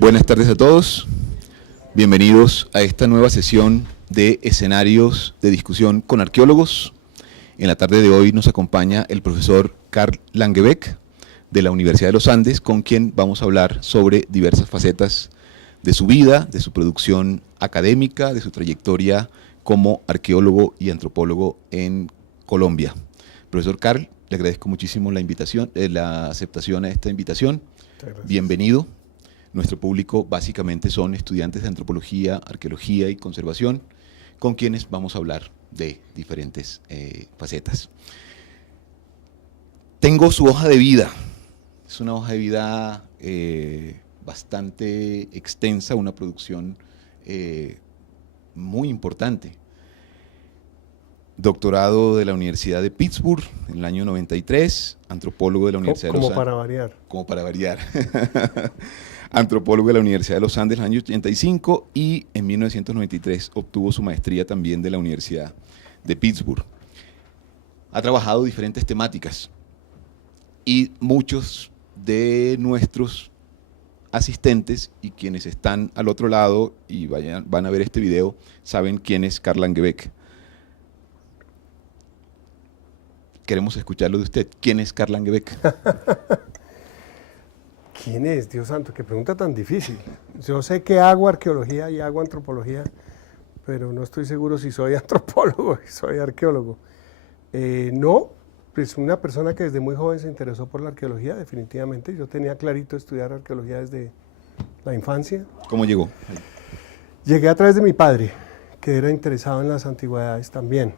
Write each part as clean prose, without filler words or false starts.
Buenas tardes a todos, bienvenidos a esta nueva sesión de escenarios de discusión con arqueólogos. En la tarde de hoy nos acompaña el profesor Carl Langebeck de la Universidad de los Andes, con quien vamos a hablar sobre diversas facetas de su vida, de su producción académica, de su trayectoria como arqueólogo y antropólogo en Colombia. Profesor Carl, le agradezco muchísimo la invitación, la aceptación a esta invitación. Bienvenido. Nuestro público básicamente son estudiantes de antropología, arqueología y conservación, con quienes vamos a hablar de diferentes facetas. Tengo su hoja de vida. Es una hoja de vida bastante extensa, una producción muy importante. Doctorado de la Universidad de Pittsburgh en el año 93, antropólogo de la Universidad de los Andes. Como para variar. Como para variar. Antropólogo de la Universidad de los Andes en el año 85 y en 1993 obtuvo su maestría también de la Universidad de Pittsburgh. Ha trabajado diferentes temáticas y muchos de nuestros asistentes y quienes están al otro lado y van a ver este video saben quién es Carl Langebeck. Queremos escucharlo de usted. ¿Quién es Carl Langebeck? ¿Quién es? Dios santo, qué pregunta tan difícil. Yo sé que hago arqueología y hago antropología, pero no estoy seguro si soy antropólogo y soy arqueólogo. No, pues una persona que desde muy joven se interesó por la arqueología, definitivamente. Yo tenía clarito estudiar arqueología desde la infancia. ¿Cómo llegó? Llegué a través de mi padre, que era interesado en las antigüedades también.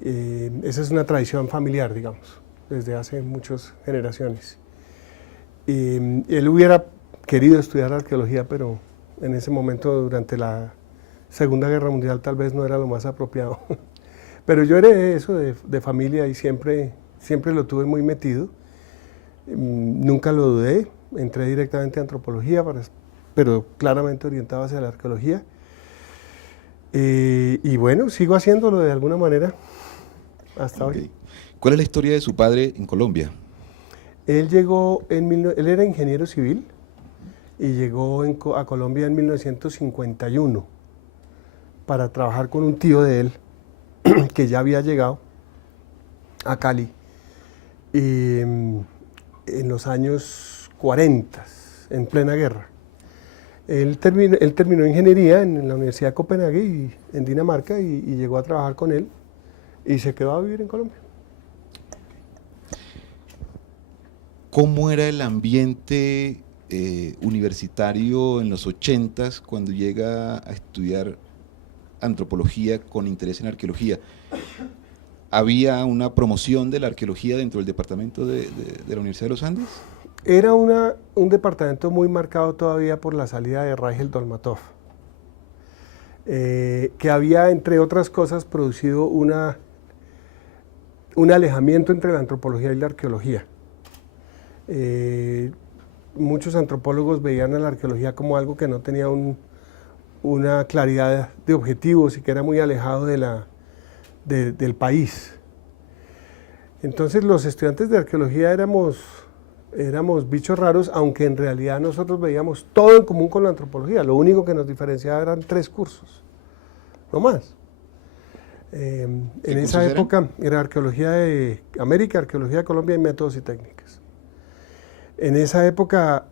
Esa es una tradición familiar, digamos, desde hace muchas generaciones. Él hubiera querido estudiar arqueología, pero en ese momento, durante la Segunda Guerra Mundial, tal vez no era lo más apropiado. Pero yo heredé eso de familia y siempre lo tuve muy metido. Nunca lo dudé, entré directamente a antropología, pero claramente orientado hacia la arqueología. Y bueno, sigo haciéndolo de alguna manera hasta hoy. ¿Cuál es la historia de su padre en Colombia? Él llegó, él era ingeniero civil y llegó a Colombia en 1951 para trabajar con un tío de él que ya había llegado a Cali en los años 40, en plena guerra. Él terminó ingeniería en la Universidad de Copenhague, en Dinamarca, y llegó a trabajar con él y se quedó a vivir en Colombia. ¿Cómo era el ambiente universitario en los 80s cuando llega a estudiar antropología con interés en arqueología? ¿Había una promoción de la arqueología dentro del departamento de la Universidad de los Andes? Era un departamento muy marcado todavía por la salida de Ráigel Dolmatov, que había, entre otras cosas, producido un alejamiento entre la antropología y la arqueología. Muchos antropólogos veían a la arqueología como algo que no tenía una claridad de objetivos y que era muy alejado del país. Entonces los estudiantes de arqueología éramos bichos raros, aunque en realidad nosotros veíamos todo en común con la antropología. Lo único que nos diferenciaba eran 3 cursos, no más. En esa época era arqueología de América, arqueología de Colombia y métodos y técnicas. En esa época,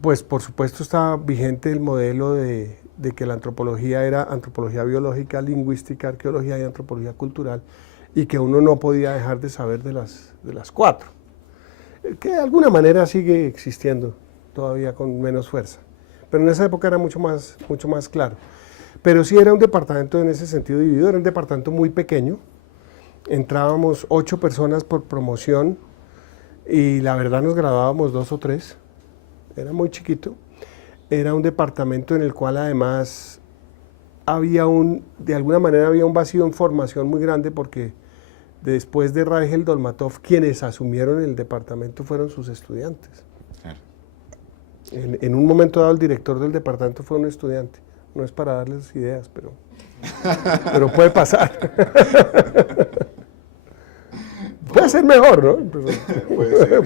pues por supuesto estaba vigente el modelo de que la antropología era antropología biológica, lingüística, arqueología y antropología cultural, y que uno no podía dejar de saber de las 4, que de alguna manera sigue existiendo todavía con menos fuerza, pero en esa época era mucho más claro. Pero sí era un departamento en ese sentido dividido, era un departamento muy pequeño, entrábamos 8 personas por promoción y la verdad nos graduábamos 2 o 3, era muy chiquito. Era un departamento en el cual además de alguna manera había un vacío en formación muy grande, porque después de Ráigel Dolmatov, quienes asumieron el departamento fueron sus estudiantes. Claro. En un momento dado el director del departamento fue un estudiante. No es para darles ideas, pero puede pasar. Puede ser mejor, ¿no?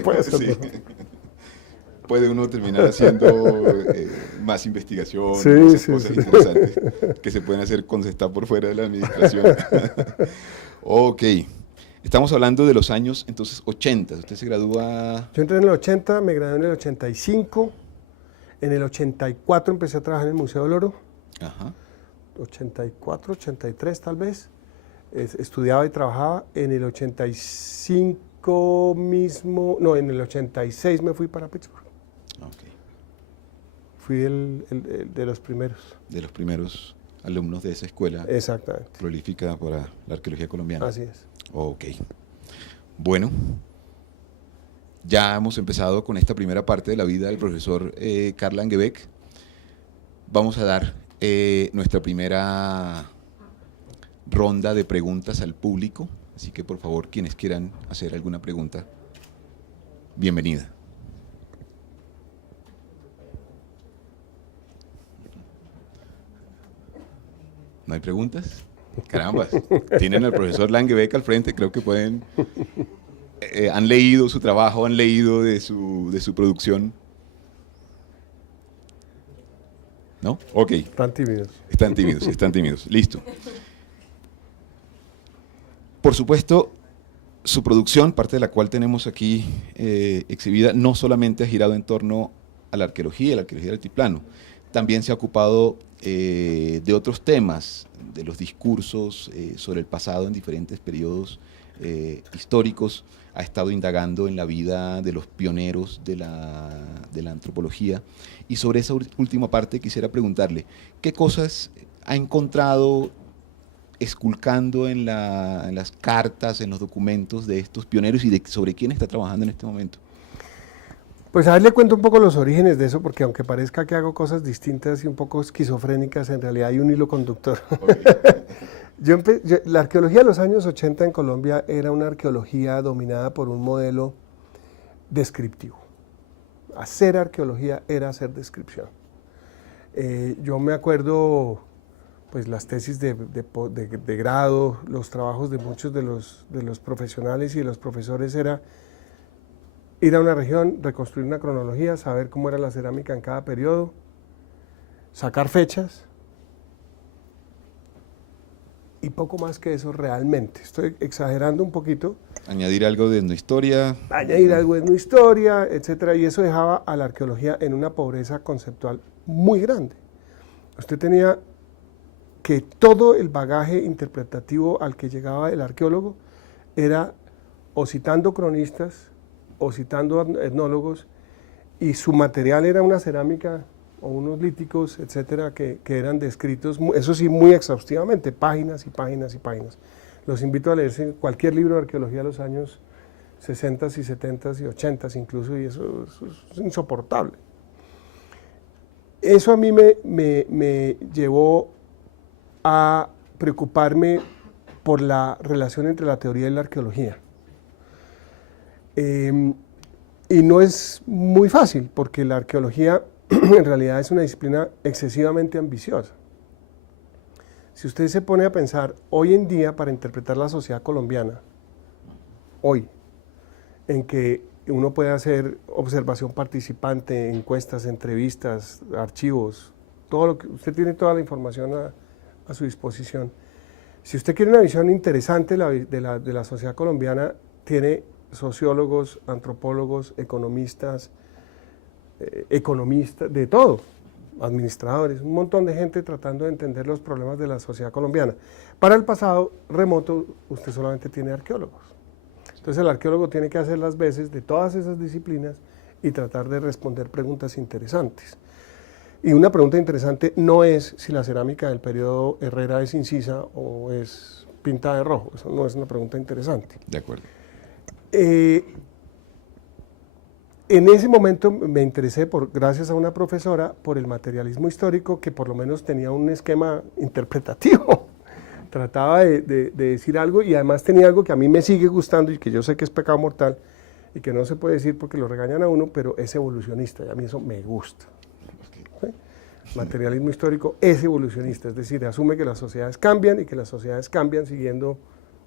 Puede ser sí. mejor. puede uno terminar haciendo más investigación, Sí, muchas sí, cosas sí. interesantes que se pueden hacer cuando se está por fuera de la administración. Ok, estamos hablando de los años entonces 80. Usted se gradúa... Yo entré en el 80, me gradué en el 85, en el 84 empecé a trabajar en el Museo del Oro, Ajá. 84, 83 tal vez. Estudiaba y trabajaba. En el 85 mismo, no, en el 86 me fui para Pittsburgh. Ok. Fui el de los primeros. De los primeros alumnos de esa escuela Exactamente. prolífica para la arqueología colombiana. Así es. Ok. Bueno, ya hemos empezado con esta primera parte de la vida del profesor Karl Langebeck. Vamos a dar nuestra primera ronda de preguntas al público, así que por favor, quienes quieran hacer alguna pregunta, bienvenida. ¿No hay preguntas? Carambas, tienen al profesor Langebeck al frente, creo que pueden... han leído su trabajo, han leído de su producción. ¿No? Ok. Tan tímidos. Están tímidos. Listo. Por supuesto, su producción, parte de la cual tenemos aquí exhibida, no solamente ha girado en torno a la arqueología del altiplano, también se ha ocupado de otros temas, de los discursos sobre el pasado en diferentes periodos históricos, ha estado indagando en la vida de los pioneros de la antropología. Y sobre esa última parte quisiera preguntarle, ¿qué cosas ha encontrado esculcando en las cartas, en los documentos de estos pioneros y sobre quién está trabajando en este momento? Pues a ver, le cuento un poco los orígenes de eso, porque aunque parezca que hago cosas distintas y un poco esquizofrénicas, en realidad hay un hilo conductor. Okay. La arqueología de los años 80 en Colombia era una arqueología dominada por un modelo descriptivo. Hacer arqueología era hacer descripción. Yo me acuerdo, pues las tesis de grado, los trabajos de muchos de los profesionales y de los profesores era ir a una región, reconstruir una cronología, saber cómo era la cerámica en cada periodo, sacar fechas y poco más que eso realmente. Estoy exagerando un poquito. Añadir algo de etnohistoria. Añadir algo de etnohistoria, etcétera, y eso dejaba a la arqueología en una pobreza conceptual muy grande. Usted tenía que todo el bagaje interpretativo al que llegaba el arqueólogo era o citando cronistas, o citando etnólogos, y su material era una cerámica o unos líticos, etcétera, que eran descritos, eso sí, muy exhaustivamente, páginas y páginas y páginas. Los invito a leerse cualquier libro de arqueología de los años 60 y 70 y 80 incluso, y eso es insoportable. Eso a mí me llevó a preocuparme por la relación entre la teoría y la arqueología. Y no es muy fácil, porque la arqueología en realidad es una disciplina excesivamente ambiciosa. Si usted se pone a pensar, hoy en día, para interpretar la sociedad colombiana, hoy, en que uno puede hacer observación participante, encuestas, entrevistas, archivos, todo lo que, usted tiene toda la información a su disposición. Si usted quiere una visión interesante de la sociedad colombiana, tiene sociólogos, antropólogos, economistas, de todo, administradores, un montón de gente tratando de entender los problemas de la sociedad colombiana. Para el pasado remoto, usted solamente tiene arqueólogos. Entonces el arqueólogo tiene que hacer las veces de todas esas disciplinas y tratar de responder preguntas interesantes. Y una pregunta interesante no es si la cerámica del periodo Herrera es incisa o es pintada de rojo, eso no es una pregunta interesante. De acuerdo. En ese momento me interesé, gracias a una profesora, por el materialismo histórico, que por lo menos tenía un esquema interpretativo. Trataba de decir algo, y además tenía algo que a mí me sigue gustando y que yo sé que es pecado mortal y que no se puede decir porque lo regañan a uno, pero es evolucionista, y a mí eso me gusta. ¿Sí? Materialismo histórico es evolucionista, es decir, asume que las sociedades cambian y que las sociedades cambian siguiendo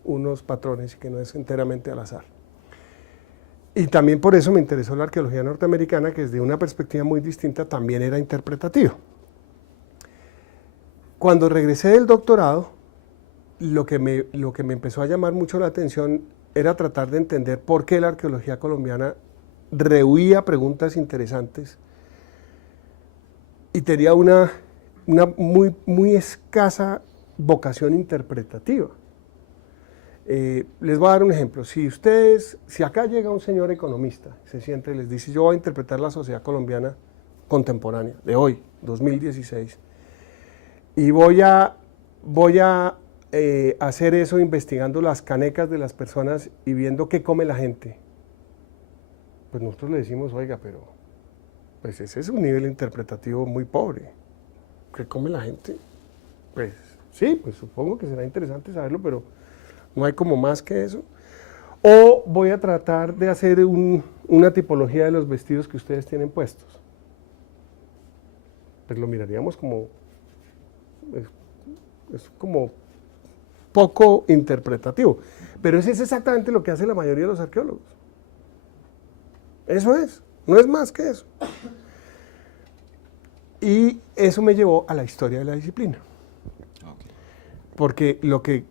unos patrones y que no es enteramente al azar. Y también por eso me interesó la arqueología norteamericana, que desde una perspectiva muy distinta también era interpretativa. Cuando regresé del doctorado, lo que me empezó a llamar mucho la atención era tratar de entender por qué la arqueología colombiana rehuía preguntas interesantes y tenía una muy escasa vocación interpretativa. Les voy a dar un ejemplo. Si acá llega un señor economista, se siente y les dice, yo voy a interpretar la sociedad colombiana contemporánea, de hoy, 2016, y voy a hacer eso investigando las canecas de las personas y viendo qué come la gente, pues nosotros le decimos, oiga, pero pues ese es un nivel interpretativo muy pobre. ¿Qué come la gente? Pues sí, pues supongo que será interesante saberlo, pero no hay como más que eso. O voy a tratar de hacer una tipología de los vestidos que ustedes tienen puestos. Pues lo miraríamos como, es como poco interpretativo. Pero eso es exactamente lo que hace la mayoría de los arqueólogos. Eso es, no es más que eso. Y eso me llevó a la historia de la disciplina. Porque lo que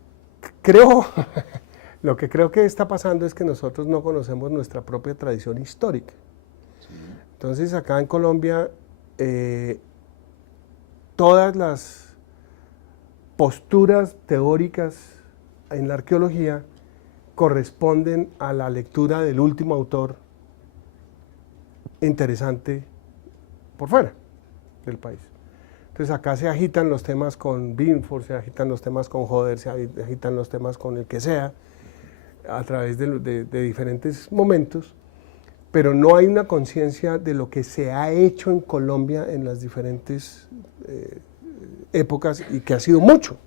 creo que está pasando es que nosotros no conocemos nuestra propia tradición histórica. Sí. Entonces acá en Colombia todas las posturas teóricas en la arqueología corresponden a la lectura del último autor interesante por fuera del país. Entonces acá se agitan los temas con Binford, se agitan los temas con Hodder, se agitan los temas con el que sea, a través de diferentes momentos, pero no hay una conciencia de lo que se ha hecho en Colombia en las diferentes épocas y que ha sido mucho.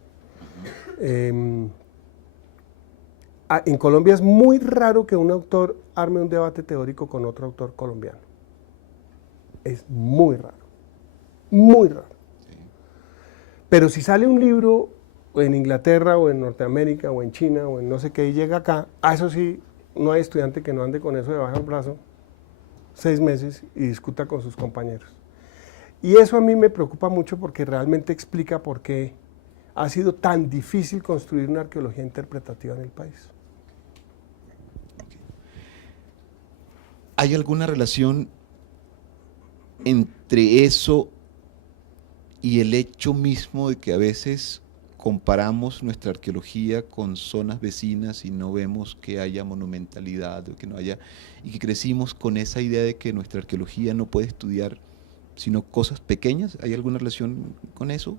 En Colombia es muy raro que un autor arme un debate teórico con otro autor colombiano. Es muy raro, muy raro. Sí. Pero si sale un libro en Inglaterra o en Norteamérica o en China o en no sé qué y llega acá, eso sí, no hay estudiante que no ande con eso debajo del brazo 6 meses y discuta con sus compañeros. Y eso a mí me preocupa mucho porque realmente explica por qué ha sido tan difícil construir una arqueología interpretativa en el país. ¿Hay alguna relación entre eso y el hecho mismo de que a veces comparamos nuestra arqueología con zonas vecinas y no vemos que haya monumentalidad o que no haya, y que crecimos con esa idea de que nuestra arqueología no puede estudiar sino cosas pequeñas? ¿Hay alguna relación con eso?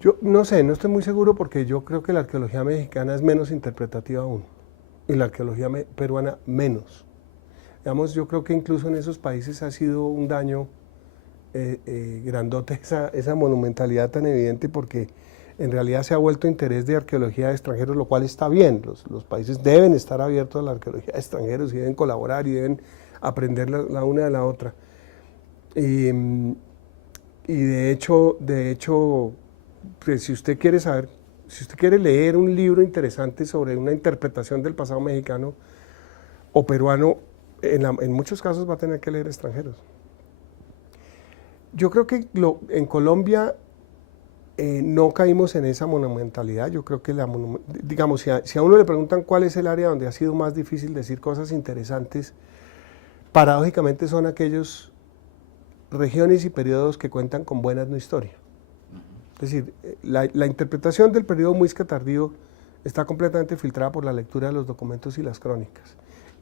Yo no sé, no estoy muy seguro porque yo creo que la arqueología mexicana es menos interpretativa aún y la arqueología peruana menos. Digamos, yo creo que incluso en esos países ha sido un daño grandote esa monumentalidad tan evidente porque en realidad se ha vuelto interés de arqueología de extranjeros, lo cual está bien. Los países deben estar abiertos a la arqueología de extranjeros y deben colaborar y deben aprender la una de la otra. Y de hecho, pues, si usted quiere leer un libro interesante sobre una interpretación del pasado mexicano o peruano, en muchos casos va a tener que leer extranjeros. Yo creo que en Colombia no caímos en esa monumentalidad. Yo creo que digamos, si a uno le preguntan cuál es el área donde ha sido más difícil decir cosas interesantes, paradójicamente son aquellos regiones y periodos que cuentan con buena etnohistoria. Es decir, la interpretación del periodo muisca tardío está completamente filtrada por la lectura de los documentos y las crónicas,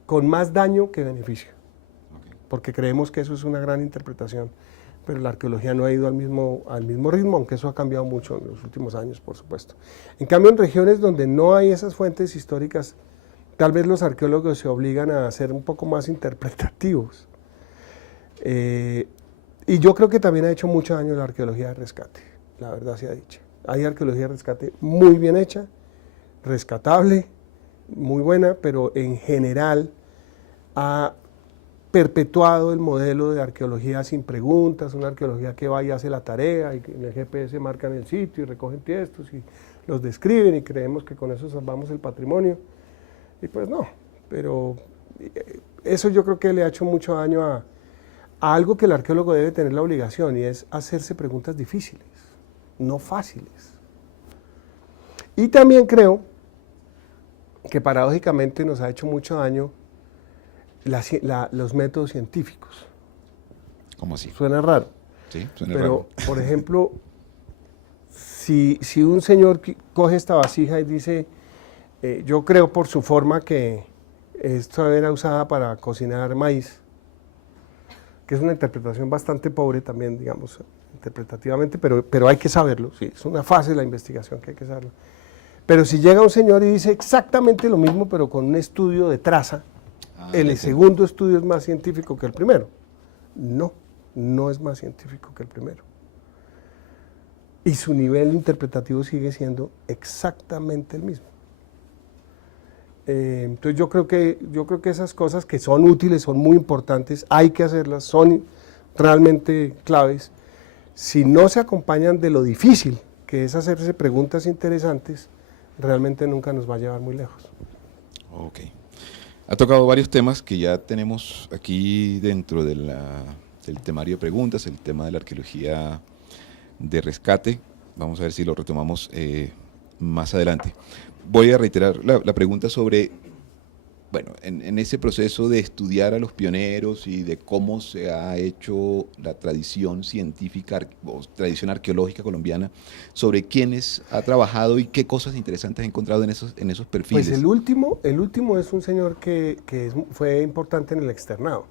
con más daño que beneficio, porque creemos que eso es una gran interpretación, pero la arqueología no ha ido al mismo ritmo, aunque eso ha cambiado mucho en los últimos años, por supuesto. En cambio, en regiones donde no hay esas fuentes históricas, tal vez los arqueólogos se obligan a ser un poco más interpretativos. Y yo creo que también ha hecho mucho daño la arqueología de rescate, la verdad sea dicha. Hay arqueología de rescate muy bien hecha, rescatable, muy buena, pero en general ha perpetuado el modelo de arqueología sin preguntas, una arqueología que va y hace la tarea y que en el GPS marcan el sitio y recogen tiestos y los describen y creemos que con eso salvamos el patrimonio. Y pues no, pero Eso yo creo que le ha hecho mucho daño a algo que el arqueólogo debe tener la obligación, y es hacerse preguntas difíciles, no fáciles. Y también creo que paradójicamente nos ha hecho mucho daño los métodos científicos. ¿Cómo así? Suena raro. Sí, suena Pero, raro. por ejemplo, si un señor coge esta vasija y dice, yo creo por su forma que esto era usada para cocinar maíz, que es una interpretación bastante pobre también, digamos, interpretativamente, pero hay que saberlo, sí, es una fase de la investigación que hay que saberlo. Pero si llega un señor y dice exactamente lo mismo, pero con un estudio de traza, el segundo estudio es más científico que el primero. No, no es más científico que el primero. Y su nivel interpretativo sigue siendo exactamente el mismo. Entonces yo creo que esas cosas que son útiles, son muy importantes, hay que hacerlas, son realmente claves. Si no se acompañan de lo difícil, que es hacerse preguntas interesantes, realmente nunca nos va a llevar muy lejos. Ok. Ha tocado varios temas que ya tenemos aquí dentro del temario de preguntas, el tema de la arqueología de rescate. Vamos a ver si lo retomamos más adelante. Voy a reiterar la pregunta sobre, bueno, en ese proceso de estudiar a los pioneros y de cómo se ha hecho la tradición científica o tradición arqueológica colombiana, sobre quiénes ha trabajado y qué cosas interesantes ha encontrado en esos perfiles. Pues el último es un señor que fue importante en el externado,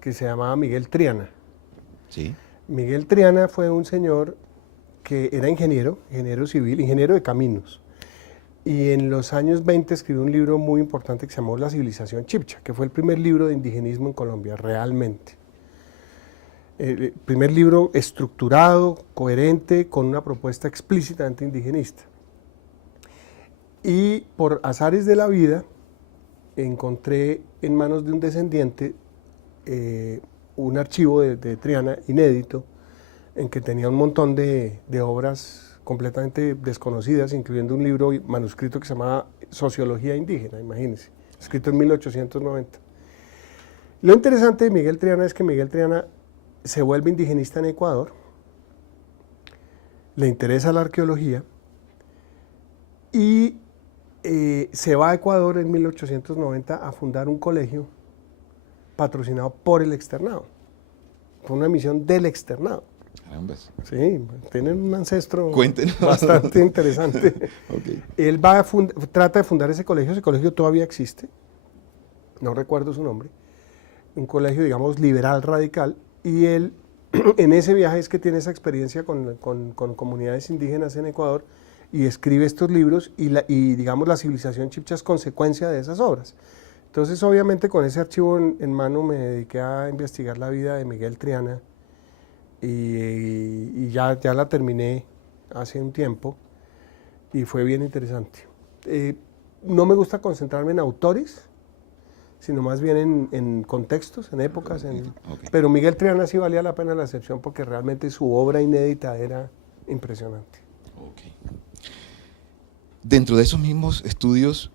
que se llamaba Miguel Triana. Sí. Miguel Triana fue un señor que era ingeniero civil, ingeniero de caminos. Y en los años 20 escribió un libro muy importante que se llamó La civilización chibcha, que fue el primer libro de indigenismo en Colombia, realmente. El primer libro estructurado, coherente, con una propuesta explícitamente indigenista. Y por azares de la vida, encontré en manos de un descendiente un archivo de Triana inédito, en que tenía un montón de obras completamente desconocidas, incluyendo un libro manuscrito que se llamaba Sociología Indígena, imagínense, escrito en 1890. Lo interesante de Miguel Triana es que Miguel Triana se vuelve indigenista en Ecuador, le interesa la arqueología y se va a Ecuador en 1890 a fundar un colegio patrocinado por el externado. Fue una misión del externado. Carambas. Sí, tienen un ancestro Cuéntenos. bastante interesante. Okay. Él trata de fundar ese colegio todavía existe, no recuerdo su nombre, un colegio, digamos, liberal radical, y él en ese viaje es que tiene esa experiencia con comunidades indígenas en Ecuador y escribe estos libros y digamos, la civilización chibcha es consecuencia de esas obras. Entonces, obviamente, con ese archivo en mano me dediqué a investigar la vida de Miguel Triana y ya la terminé hace un tiempo y fue bien interesante. No me gusta concentrarme en autores, sino más bien en contextos, en épocas. Okay. Pero Miguel Triana sí valía la pena la excepción porque realmente su obra inédita era impresionante. Okay. Dentro de esos mismos estudios,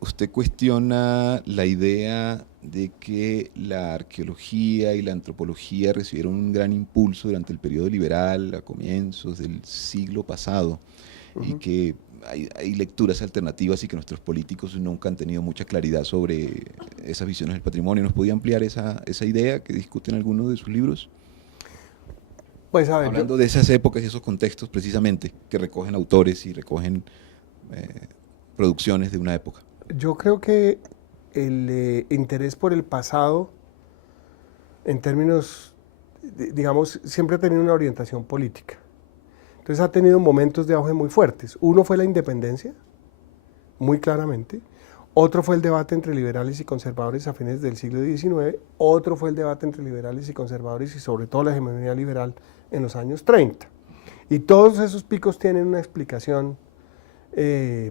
usted cuestiona la idea de que la arqueología y la antropología recibieron un gran impulso durante el periodo liberal, a comienzos del siglo pasado, y que hay lecturas alternativas y que nuestros políticos nunca han tenido mucha claridad sobre esas visiones del patrimonio. ¿Nos podía ampliar esa idea que discute en alguno de sus libros? Pues a ver, hablando de esas épocas y esos contextos precisamente, que recogen autores y recogen producciones de una época. Yo creo que el interés por el pasado, en términos, digamos, siempre ha tenido una orientación política. Entonces ha tenido momentos de auge muy fuertes. Uno fue la independencia, muy claramente. Otro fue el debate entre liberales y conservadores a fines del siglo XIX. Otro fue el debate entre liberales y conservadores y sobre todo la hegemonía liberal en los años 30. Y todos esos picos tienen una explicación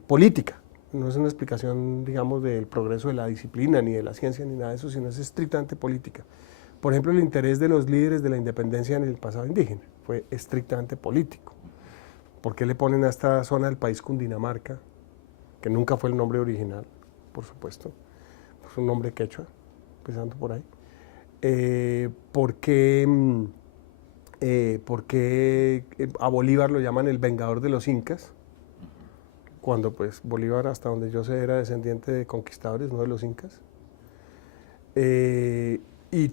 política. No es una explicación, digamos, del progreso de la disciplina, ni de la ciencia, ni nada de eso, sino es estrictamente política. Por ejemplo, el interés de los líderes de la independencia en el pasado indígena fue estrictamente político. ¿Por qué le ponen a esta zona del país Cundinamarca, que nunca fue el nombre original, por supuesto? es un nombre quechua, empezando por ahí. ¿Por qué a Bolívar lo llaman el vengador de los incas? Cuando pues Bolívar, hasta donde yo sé, era descendiente de conquistadores, no de los incas. Y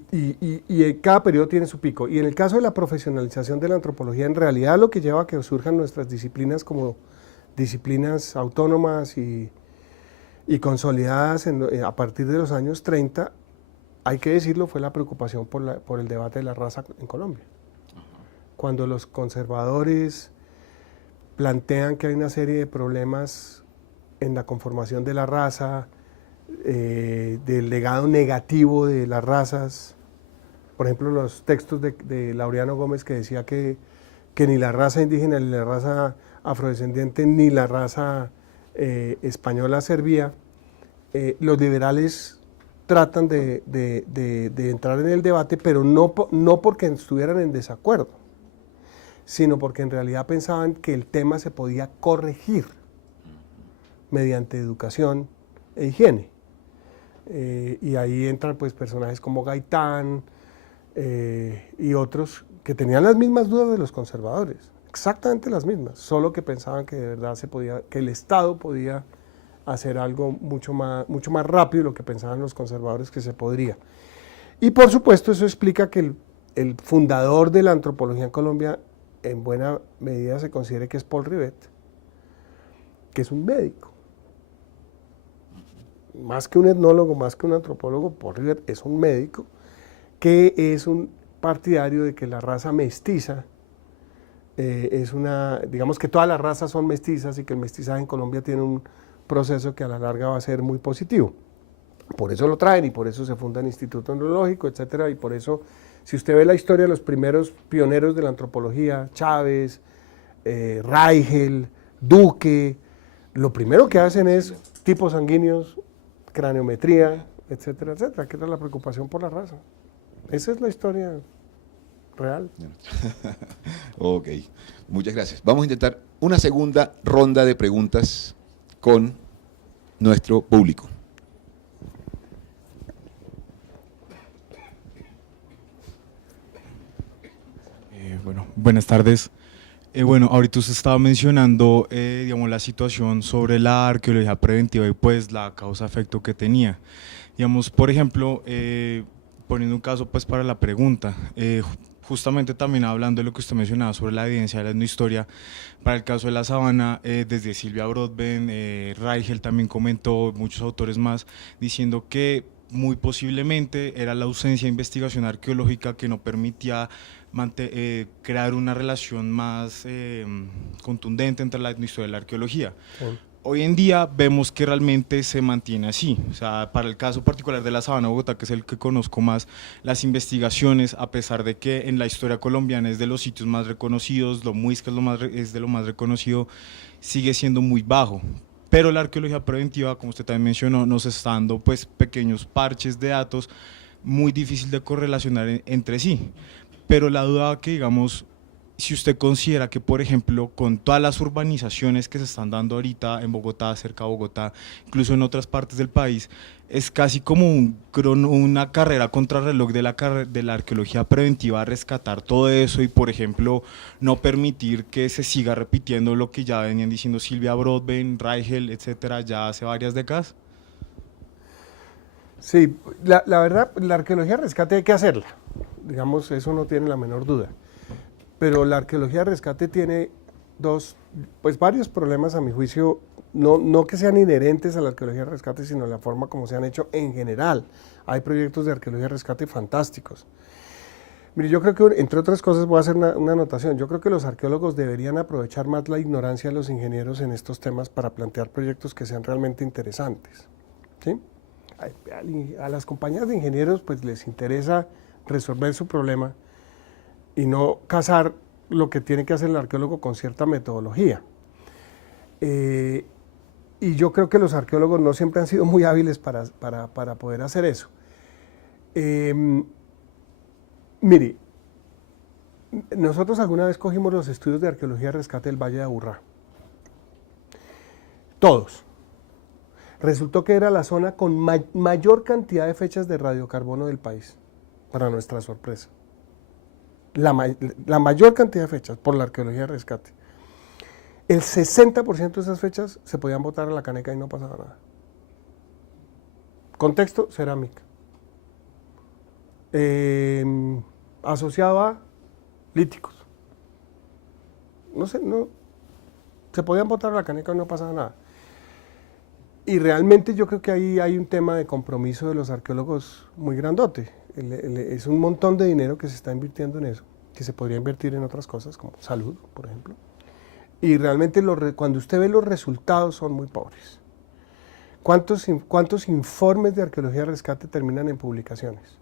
cada periodo tiene su pico. Y en el caso de la profesionalización de la antropología, en realidad lo que lleva a que surjan nuestras disciplinas como disciplinas autónomas y consolidadas a partir de los años 30, hay que decirlo, fue la preocupación por el debate de la raza en Colombia. Cuando los conservadores plantean que hay una serie de problemas en la conformación de la raza, del legado negativo de las razas, por ejemplo los textos de Laureano Gómez que decía que ni la raza indígena, ni la raza afrodescendiente, ni la raza española servía, los liberales tratan de entrar en el debate, pero no porque estuvieran en desacuerdo, sino porque en realidad pensaban que el tema se podía corregir mediante educación e higiene. Y ahí entran pues personajes como Gaitán y otros que tenían las mismas dudas de los conservadores, exactamente las mismas, solo que pensaban que de verdad que el Estado podía hacer algo mucho más rápido de lo que pensaban los conservadores que se podría. Y por supuesto eso explica que el fundador de la antropología en Colombia en buena medida se considere que es Paul Rivet, que es un médico. Más que un etnólogo, más que un antropólogo, Paul Rivet es un médico que es un partidario de que la raza mestiza digamos que todas las razas son mestizas y que el mestizaje en Colombia tiene un proceso que a la larga va a ser muy positivo. Por eso lo traen y por eso se funda el Instituto Etnológico, etcétera, y por eso, si usted ve la historia de los primeros pioneros de la antropología, Chávez, Raigel, Duque, lo primero que hacen es tipos sanguíneos, craneometría, etcétera, etcétera, que era la preocupación por la raza. Esa es la historia real. Ok, muchas gracias. Vamos a intentar una segunda ronda de preguntas con nuestro público. Bueno, buenas tardes. Bueno, ahorita usted estaba mencionando, digamos, la situación sobre la arqueología preventiva y pues la causa-efecto que tenía. Digamos, por ejemplo, poniendo un caso pues para la pregunta, justamente también hablando de lo que usted mencionaba sobre la evidencia de la etnohistoria, para el caso de la sabana, desde Silvia Broadbent, Raigel también comentó, muchos autores más, diciendo que muy posiblemente era la ausencia de investigación arqueológica que no permitía crear una relación más contundente entre la etnohistoria y la arqueología. Sí. Hoy en día vemos que realmente se mantiene así. O sea, para el caso particular de la Sabana de Bogotá, que es el que conozco más, las investigaciones, a pesar de que en la historia colombiana es de los sitios más reconocidos, lo Muisca es de lo más reconocido, sigue siendo muy bajo. Pero la arqueología preventiva, como usted también mencionó, nos está dando pues pequeños parches de datos muy difícil de correlacionar entre sí. Pero la duda que, digamos, si usted considera que, por ejemplo, con todas las urbanizaciones que se están dando ahorita en Bogotá, cerca de Bogotá, incluso en otras partes del país, es casi como una carrera contrarreloj de la arqueología preventiva, rescatar todo eso y, por ejemplo, no permitir que se siga repitiendo lo que ya venían diciendo Silvia Broadbent, Raigel, etcétera, ya hace varias décadas. Sí, la verdad, la arqueología de rescate hay que hacerla, digamos, eso no tiene la menor duda. Pero la arqueología de rescate tiene varios problemas a mi juicio, no que sean inherentes a la arqueología de rescate, sino la forma como se han hecho en general. Hay proyectos de arqueología de rescate fantásticos. Mire, yo creo que, entre otras cosas, voy a hacer una anotación. Yo creo que los arqueólogos deberían aprovechar más la ignorancia de los ingenieros en estos temas para plantear proyectos que sean realmente interesantes, ¿sí? A las compañías de ingenieros pues les interesa resolver su problema y no cazar lo que tiene que hacer el arqueólogo con cierta metodología. Y yo creo que los arqueólogos no siempre han sido muy hábiles para poder hacer eso. Mire, nosotros alguna vez cogimos los estudios de arqueología de rescate del Valle de Aburrá. Todos. resultó que era la zona con mayor cantidad de fechas de radiocarbono del país, para nuestra sorpresa. La mayor cantidad de fechas por la arqueología de rescate. El 60% de esas fechas se podían botar a la caneca y no pasaba nada. Contexto, cerámica. Asociado a líticos. No sé, no, se podían botar a la caneca y no pasaba nada. Y realmente yo creo que ahí hay un tema de compromiso de los arqueólogos muy grandote. Es un montón de dinero que se está invirtiendo en eso, que se podría invertir en otras cosas, como salud, por ejemplo. Y realmente cuando usted ve los resultados son muy pobres. ¿Cuántos informes de arqueología de rescate terminan en publicaciones?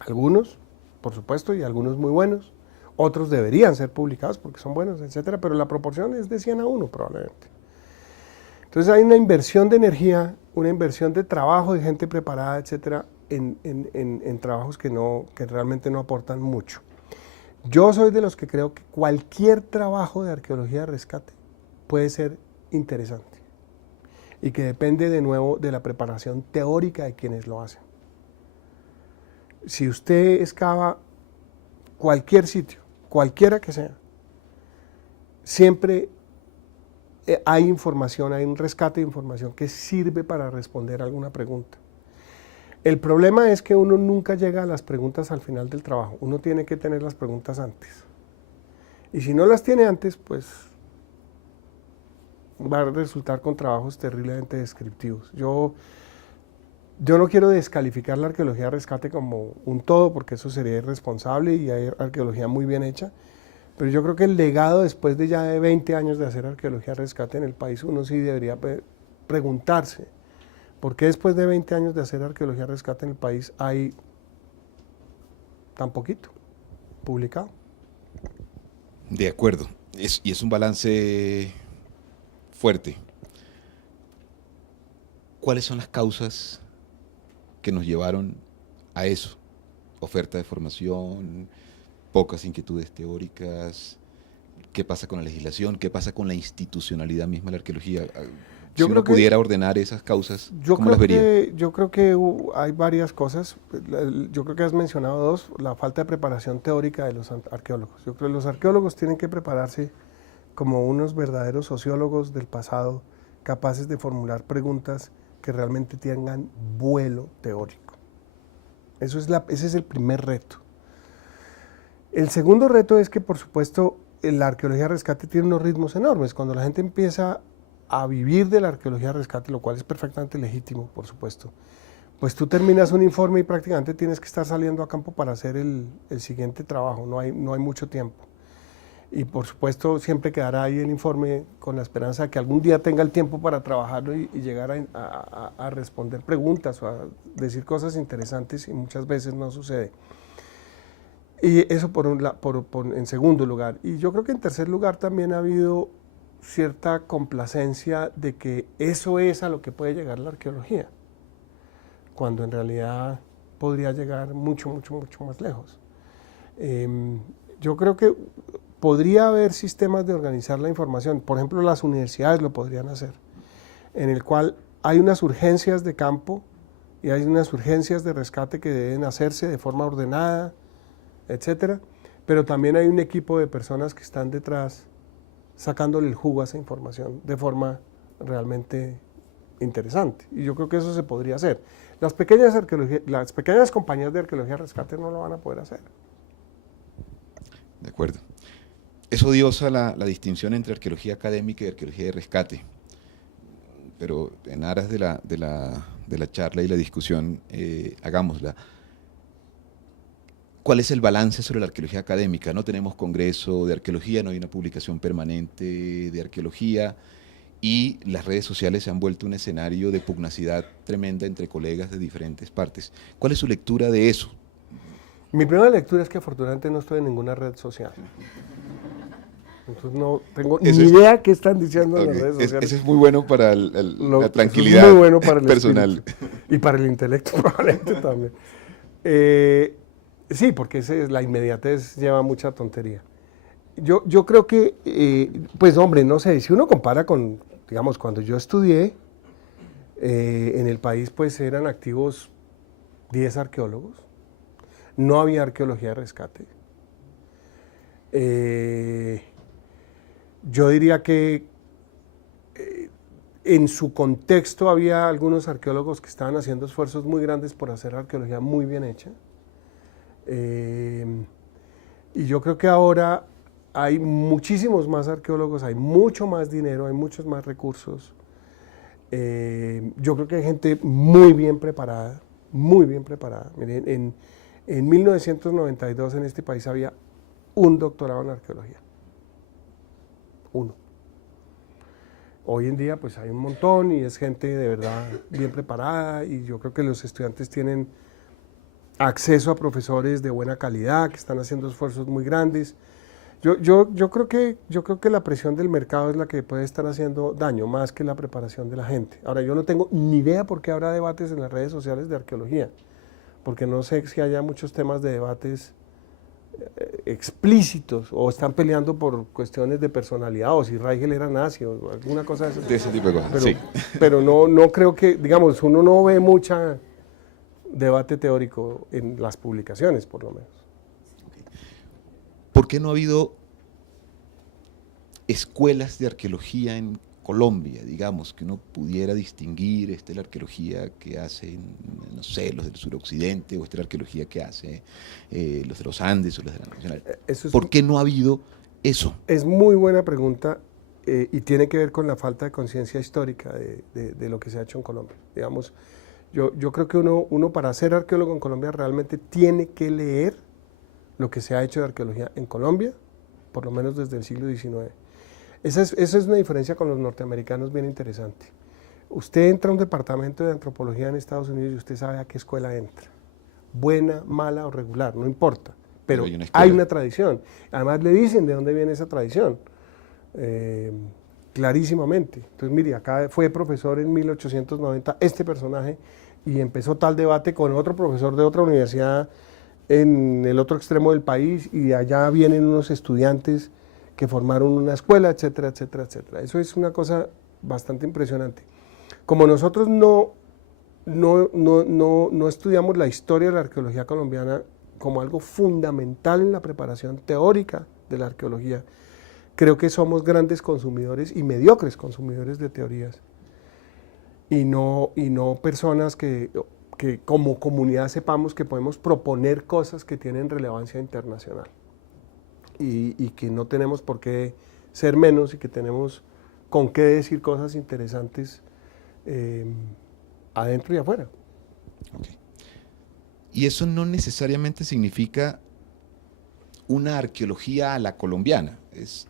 Algunos, por supuesto, y algunos muy buenos. Otros deberían ser publicados porque son buenos, etcétera, pero la proporción es de 100 a 1 probablemente. Entonces hay una inversión de energía, una inversión de trabajo, de gente preparada, etcétera, en trabajos que realmente no aportan mucho. Yo soy de los que creo que cualquier trabajo de arqueología de rescate puede ser interesante y que depende de nuevo de la preparación teórica de quienes lo hacen. Si usted excava cualquier sitio, cualquiera que sea, siempre hay información, hay un rescate de información que sirve para responder alguna pregunta. El problema es que uno nunca llega a las preguntas al final del trabajo, uno tiene que tener las preguntas antes. Y si no las tiene antes, pues va a resultar con trabajos terriblemente descriptivos. Yo no quiero descalificar la arqueología de rescate como un todo, porque eso sería irresponsable y hay arqueología muy bien hecha, pero yo creo que el legado después de ya de 20 años de hacer arqueología de rescate en el país, uno sí debería preguntarse, ¿por qué después de 20 años de hacer arqueología de rescate en el país hay tan poquito publicado? De acuerdo, y es un balance fuerte. ¿Cuáles son las causas que nos llevaron a eso? Oferta de formación, pocas inquietudes teóricas, ¿qué pasa con la legislación? ¿Qué pasa con la institucionalidad misma de la arqueología? Si uno pudiera ordenar esas causas, ¿cómo las vería? Yo creo que hay varias cosas. Yo creo que has mencionado dos. La falta de preparación teórica de los arqueólogos. Yo creo que los arqueólogos tienen que prepararse como unos verdaderos sociólogos del pasado, capaces de formular preguntas que realmente tengan vuelo teórico. Ese es el primer reto. El segundo reto es que, por supuesto, la arqueología de rescate tiene unos ritmos enormes. Cuando la gente empieza a vivir de la arqueología de rescate, lo cual es perfectamente legítimo, por supuesto, pues tú terminas un informe y prácticamente tienes que estar saliendo a campo para hacer el siguiente trabajo, no hay mucho tiempo. Y por supuesto siempre quedará ahí el informe con la esperanza de que algún día tenga el tiempo para trabajarlo y llegar a responder preguntas o a decir cosas interesantes, y muchas veces no sucede. Y eso en segundo lugar. Y yo creo que en tercer lugar también ha habido cierta complacencia de que eso es a lo que puede llegar la arqueología, cuando en realidad podría llegar mucho, mucho, mucho más lejos. Yo creo que podría haber sistemas de organizar la información, por ejemplo las universidades lo podrían hacer, en el cual hay unas urgencias de campo y hay unas urgencias de rescate que deben hacerse de forma ordenada, etcétera, pero también hay un equipo de personas que están detrás sacándole el jugo a esa información de forma realmente interesante, y yo creo que eso se podría hacer. Las pequeñas compañías de arqueología de rescate no lo van a poder hacer. De acuerdo. Es odiosa la distinción entre arqueología académica y arqueología de rescate, pero en aras de la charla y la discusión, hagámosla. ¿Cuál es el balance sobre la arqueología académica? No tenemos congreso de arqueología, no hay una publicación permanente de arqueología, y las redes sociales se han vuelto un escenario de pugnacidad tremenda entre colegas de diferentes partes. ¿Cuál es su lectura de eso? Mi primera lectura es que afortunadamente no estoy en ninguna red social. Entonces no tengo ni idea qué están diciendo en las redes sociales. Ese es muy bueno para la tranquilidad es muy bueno para el personal. Y para el intelecto probablemente también. Sí, porque la inmediatez lleva mucha tontería. Yo creo que, pues hombre, no sé, si uno compara con digamos, cuando yo estudié, en el país pues eran activos 10 arqueólogos, no había arqueología de rescate. Yo diría que en su contexto había algunos arqueólogos que estaban haciendo esfuerzos muy grandes por hacer arqueología muy bien hecha. Y yo creo que ahora hay muchísimos más arqueólogos, hay mucho más dinero, hay muchos más recursos. Yo creo que hay gente muy bien preparada, muy bien preparada. Miren, en 1992 en este país había un doctorado en arqueología. Uno. Hoy en día pues hay un montón y es gente de verdad bien preparada y yo creo que los estudiantes tienen acceso a profesores de buena calidad que están haciendo esfuerzos muy grandes. Yo creo que la presión del mercado es la que puede estar haciendo daño más que la preparación de la gente. Ahora yo no tengo ni idea por qué habrá debates en las redes sociales de arqueología, porque no sé si haya muchos temas de debates explícitos o están peleando por cuestiones de personalidad o si Reichel era nazi o alguna cosa de ese tipo de cosas. Pero, sí. pero no creo que, digamos, uno no ve mucha debate teórico en las publicaciones, por lo menos. ¿Por qué no ha habido escuelas de arqueología en Colombia, digamos, que uno pudiera distinguir la arqueología que hacen, no sé, los del suroccidente, o la arqueología que hace los de los Andes o los de la Nacional? ¿Por qué no ha habido eso? Es muy buena pregunta y tiene que ver con la falta de conciencia histórica de lo que se ha hecho en Colombia. Digamos, yo creo que uno para ser arqueólogo en Colombia realmente tiene que leer lo que se ha hecho de arqueología en Colombia, por lo menos desde el siglo XIX. Esa es una diferencia con los norteamericanos bien interesante. Usted entra a un departamento de antropología en Estados Unidos y usted sabe a qué escuela entra. Buena, mala o regular, no importa. Pero hay una tradición. Además le dicen de dónde viene esa tradición. Clarísimamente. Entonces mire, acá fue profesor en 1890 este personaje y empezó tal debate con otro profesor de otra universidad en el otro extremo del país y de allá vienen unos estudiantes que formaron una escuela, etcétera, etcétera, etcétera. Eso es una cosa bastante impresionante. Como nosotros no estudiamos la historia de la arqueología colombiana como algo fundamental en la preparación teórica de la arqueología, creo que somos grandes consumidores y mediocres consumidores de teorías y no personas que como comunidad sepamos que podemos proponer cosas que tienen relevancia internacional. Y que no tenemos por qué ser menos y que tenemos con qué decir cosas interesantes adentro y afuera. Okay. Y eso no necesariamente significa una arqueología a la colombiana, es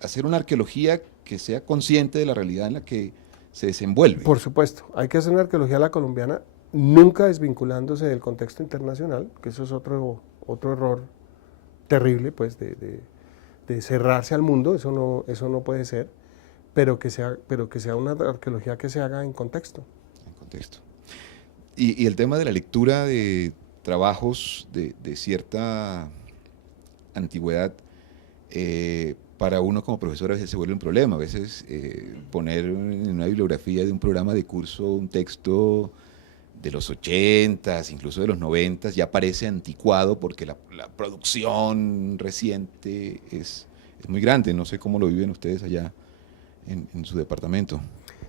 hacer una arqueología que sea consciente de la realidad en la que se desenvuelve. Por supuesto, hay que hacer una arqueología a la colombiana, nunca desvinculándose del contexto internacional, que eso es otro error terrible, pues, de cerrarse al mundo, eso no puede ser, pero que sea una arqueología que se haga en contexto. En contexto. Y el tema de la lectura de trabajos de cierta antigüedad, para uno como profesor a veces se vuelve un problema, a veces poner en una bibliografía de un programa de curso un texto de los 80s, incluso de los 90s, ya parece anticuado porque la producción reciente es muy grande. No sé cómo lo viven ustedes allá en su departamento.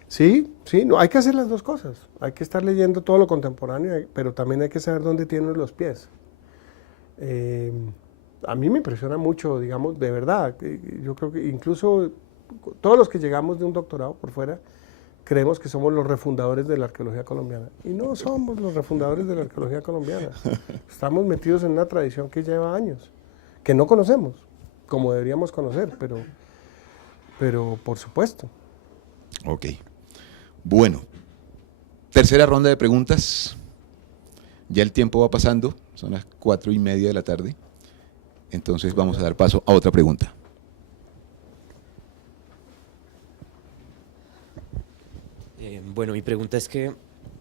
Sí, no, hay que hacer las dos cosas. Hay que estar leyendo todo lo contemporáneo, pero también hay que saber dónde tienen los pies. A mí me impresiona mucho, digamos, de verdad. Yo creo que incluso todos los que llegamos de un doctorado por fuera, creemos que somos los refundadores de la arqueología colombiana. Y no somos los refundadores de la arqueología colombiana. Estamos metidos en una tradición que lleva años, que no conocemos, como deberíamos conocer, pero por supuesto. Ok. Bueno, tercera ronda de preguntas. Ya el tiempo va pasando, son las 4:30 de la tarde. Entonces vamos a dar paso a otra pregunta. Bueno, mi pregunta es que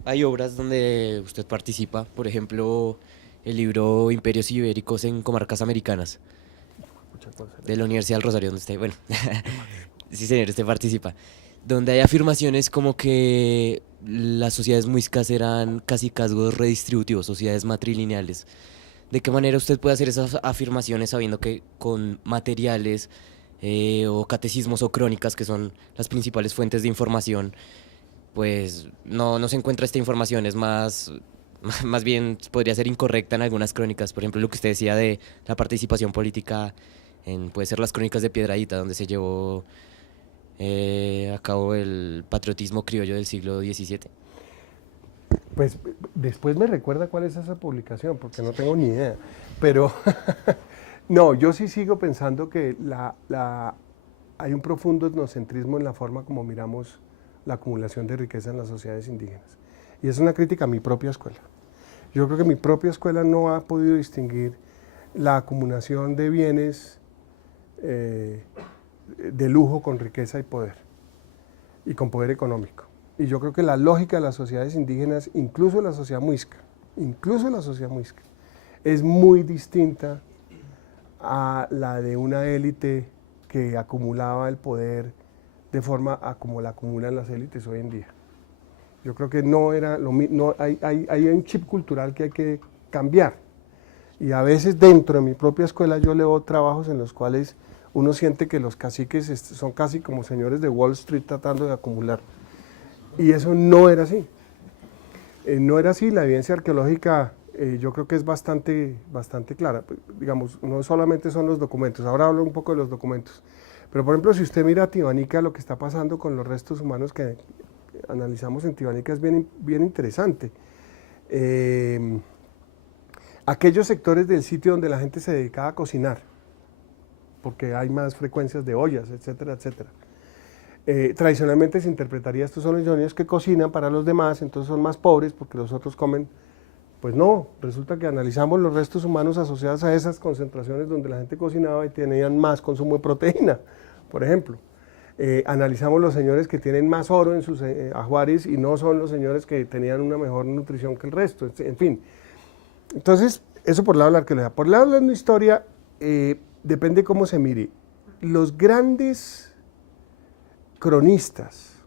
hay obras donde usted participa, por ejemplo, el libro Imperios Ibéricos en Comarcas Americanas, de la Universidad del Rosario, donde usted, bueno, sí señor, usted participa. donde hay afirmaciones como que las sociedades muiscas eran cacicazgos redistributivos, sociedades matrilineales. ¿De qué manera usted puede hacer esas afirmaciones sabiendo que con materiales o catecismos o crónicas, que son las principales fuentes de información, pues no se encuentra esta información? Es más, más bien podría ser incorrecta en algunas crónicas. Por ejemplo, lo que usted decía de la participación política en, puede ser las crónicas de Piedradita, donde se llevó a cabo el patriotismo criollo del siglo XVII. Pues después me recuerda cuál es esa publicación, porque no tengo ni idea. Pero no, yo sí sigo pensando que hay un profundo etnocentrismo en la forma como miramos la acumulación de riqueza en las sociedades indígenas. Y es una crítica a mi propia escuela. Yo creo que mi propia escuela no ha podido distinguir la acumulación de bienes de lujo con riqueza y poder económico. Y yo creo que la lógica de las sociedades indígenas, incluso la sociedad muisca, es muy distinta a la de una élite que acumulaba el poder de forma a como la acumulan las élites hoy en día. Yo creo que no era lo mismo, hay un chip cultural que hay que cambiar. Y a veces dentro de mi propia escuela yo leo trabajos en los cuales uno siente que los caciques son casi como señores de Wall Street tratando de acumular. Y eso no era así. No era así, la evidencia arqueológica yo creo que es bastante clara. Digamos, no solamente son los documentos, ahora hablo un poco de los documentos. Pero por ejemplo, si usted mira a Tibanica, lo que está pasando con los restos humanos que analizamos en Tibanica es bien interesante. Aquellos sectores del sitio donde la gente se dedicaba a cocinar, porque hay más frecuencias de ollas, etcétera, etcétera. Tradicionalmente se interpretaría estos son los niños que cocinan para los demás, entonces son más pobres porque los otros comen. Pues no, resulta que analizamos los restos humanos asociados a esas concentraciones donde la gente cocinaba y tenían más consumo de proteína, por ejemplo. Analizamos los señores que tienen más oro en sus ajuares y no son los señores que tenían una mejor nutrición que el resto, en fin. Entonces, eso por el lado de la arqueología. Por el lado de la historia, depende cómo se mire. Los grandes cronistas,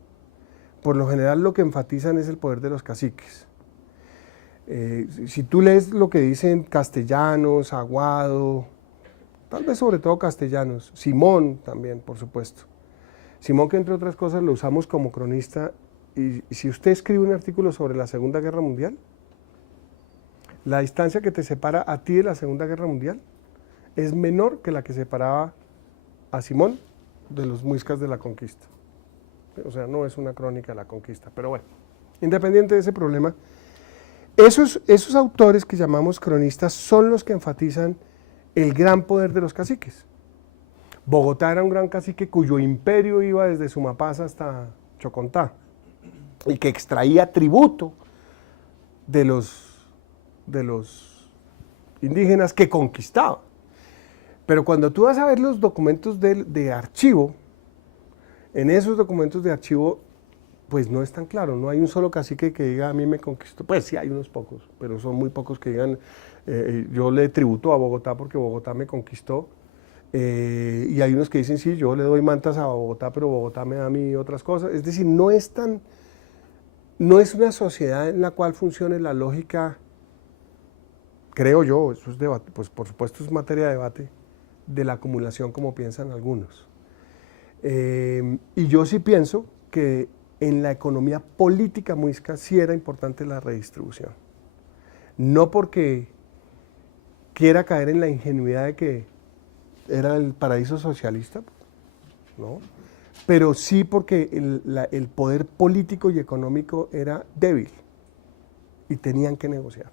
por lo general lo que enfatizan es el poder de los caciques. Si tú lees lo que dicen Castellanos, Aguado, tal vez sobre todo Castellanos, Simón también, por supuesto. Simón, que entre otras cosas lo usamos como cronista, y si usted escribe un artículo sobre la Segunda Guerra Mundial, la distancia que te separa a ti de la Segunda Guerra Mundial es menor que la que separaba a Simón de los muiscas de la conquista. O sea, no es una crónica de la conquista, pero bueno, independiente de ese problema, esos autores que llamamos cronistas son los que enfatizan el gran poder de los caciques. Bogotá era un gran cacique cuyo imperio iba desde Sumapaz hasta Chocontá y que extraía tributo de los indígenas que conquistaba. Pero cuando tú vas a ver los documentos de archivo, en esos documentos de archivo, pues no es tan claro, no hay un solo cacique que diga a mí me conquistó, pues sí hay unos pocos, pero son muy pocos que digan yo le tributo a Bogotá porque Bogotá me conquistó, y hay unos que dicen sí, yo le doy mantas a Bogotá, pero Bogotá me da a mí otras cosas, es decir, no es una sociedad en la cual funcione la lógica, creo yo, eso es debate, pues por supuesto es materia de debate, de la acumulación como piensan algunos. Y yo sí pienso que en la economía política muisca sí era importante la redistribución. No porque quiera caer en la ingenuidad de que era el paraíso socialista, ¿no? Pero sí porque el poder político y económico era débil y tenían que negociar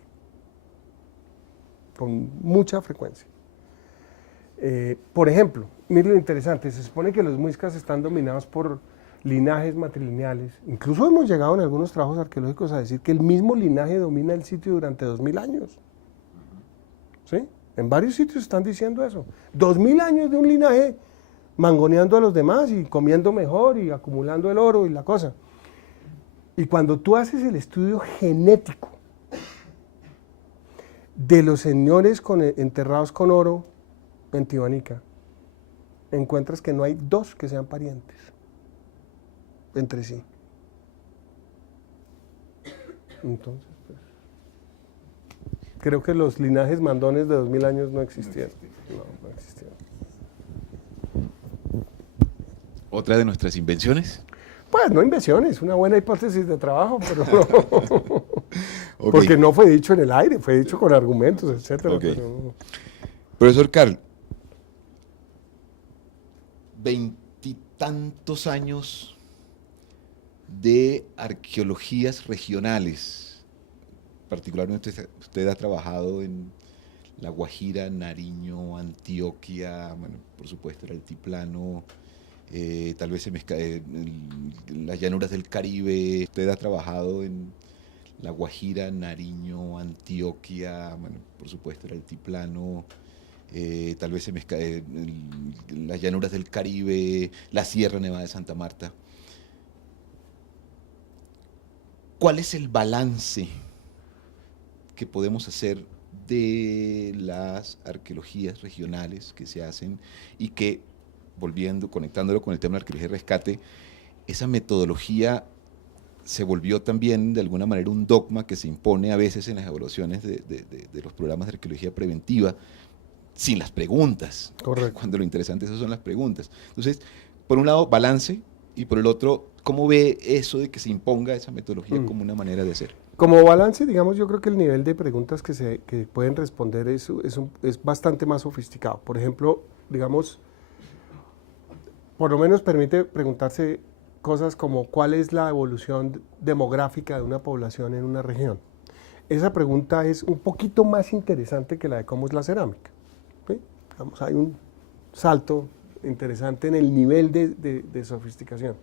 con mucha frecuencia. Por ejemplo, miren lo interesante, se supone que los muiscas están dominados por linajes matrilineales. Incluso hemos llegado en algunos trabajos arqueológicos a decir que el mismo linaje domina el sitio durante 2000 años. ¿Sí? En varios sitios están diciendo eso. 2000 años de un linaje mangoneando a los demás y comiendo mejor y acumulando el oro y la cosa. Y cuando tú haces el estudio genético de los señores enterrados con oro en Tibanica, encuentras que no hay dos que sean parientes. entre sí. Entonces, pues, creo que los linajes mandones de 2000 años no existían. No existían. Otra de nuestras invenciones. Pues no invenciones, una buena hipótesis de trabajo, pero no. Ok. Porque no fue dicho en el aire, fue dicho con argumentos, etcétera. Ok. Pero, Profesor Karl, 20 años de arqueologías regionales. Particularmente usted ha trabajado en La Guajira, Nariño, Antioquia, bueno, por supuesto el Altiplano, tal vez las llanuras del Caribe. Usted ha trabajado en La Guajira, Nariño, Antioquia, bueno, por supuesto el Altiplano, tal vez las llanuras del Caribe, la Sierra Nevada de Santa Marta. ¿Cuál es el balance que podemos hacer de las arqueologías regionales que se hacen y que, conectándolo con el tema de la arqueología de rescate, esa metodología se volvió también de alguna manera un dogma que se impone a veces en las evaluaciones de los programas de arqueología preventiva, sin las preguntas? Correcto. Cuando lo interesante esas son las preguntas. Entonces, por un lado, balance, y por el otro, ¿cómo ve eso de que se imponga esa metodología como una manera de hacer? como balance, digamos, yo creo que el nivel de preguntas que pueden responder es bastante más sofisticado. Por ejemplo, digamos, por lo menos permite preguntarse cosas como ¿cuál es la evolución demográfica de una población en una región? Esa pregunta es un poquito más interesante que la de cómo es la cerámica, ¿sí? Digamos, hay un salto interesante en el nivel de sofisticación.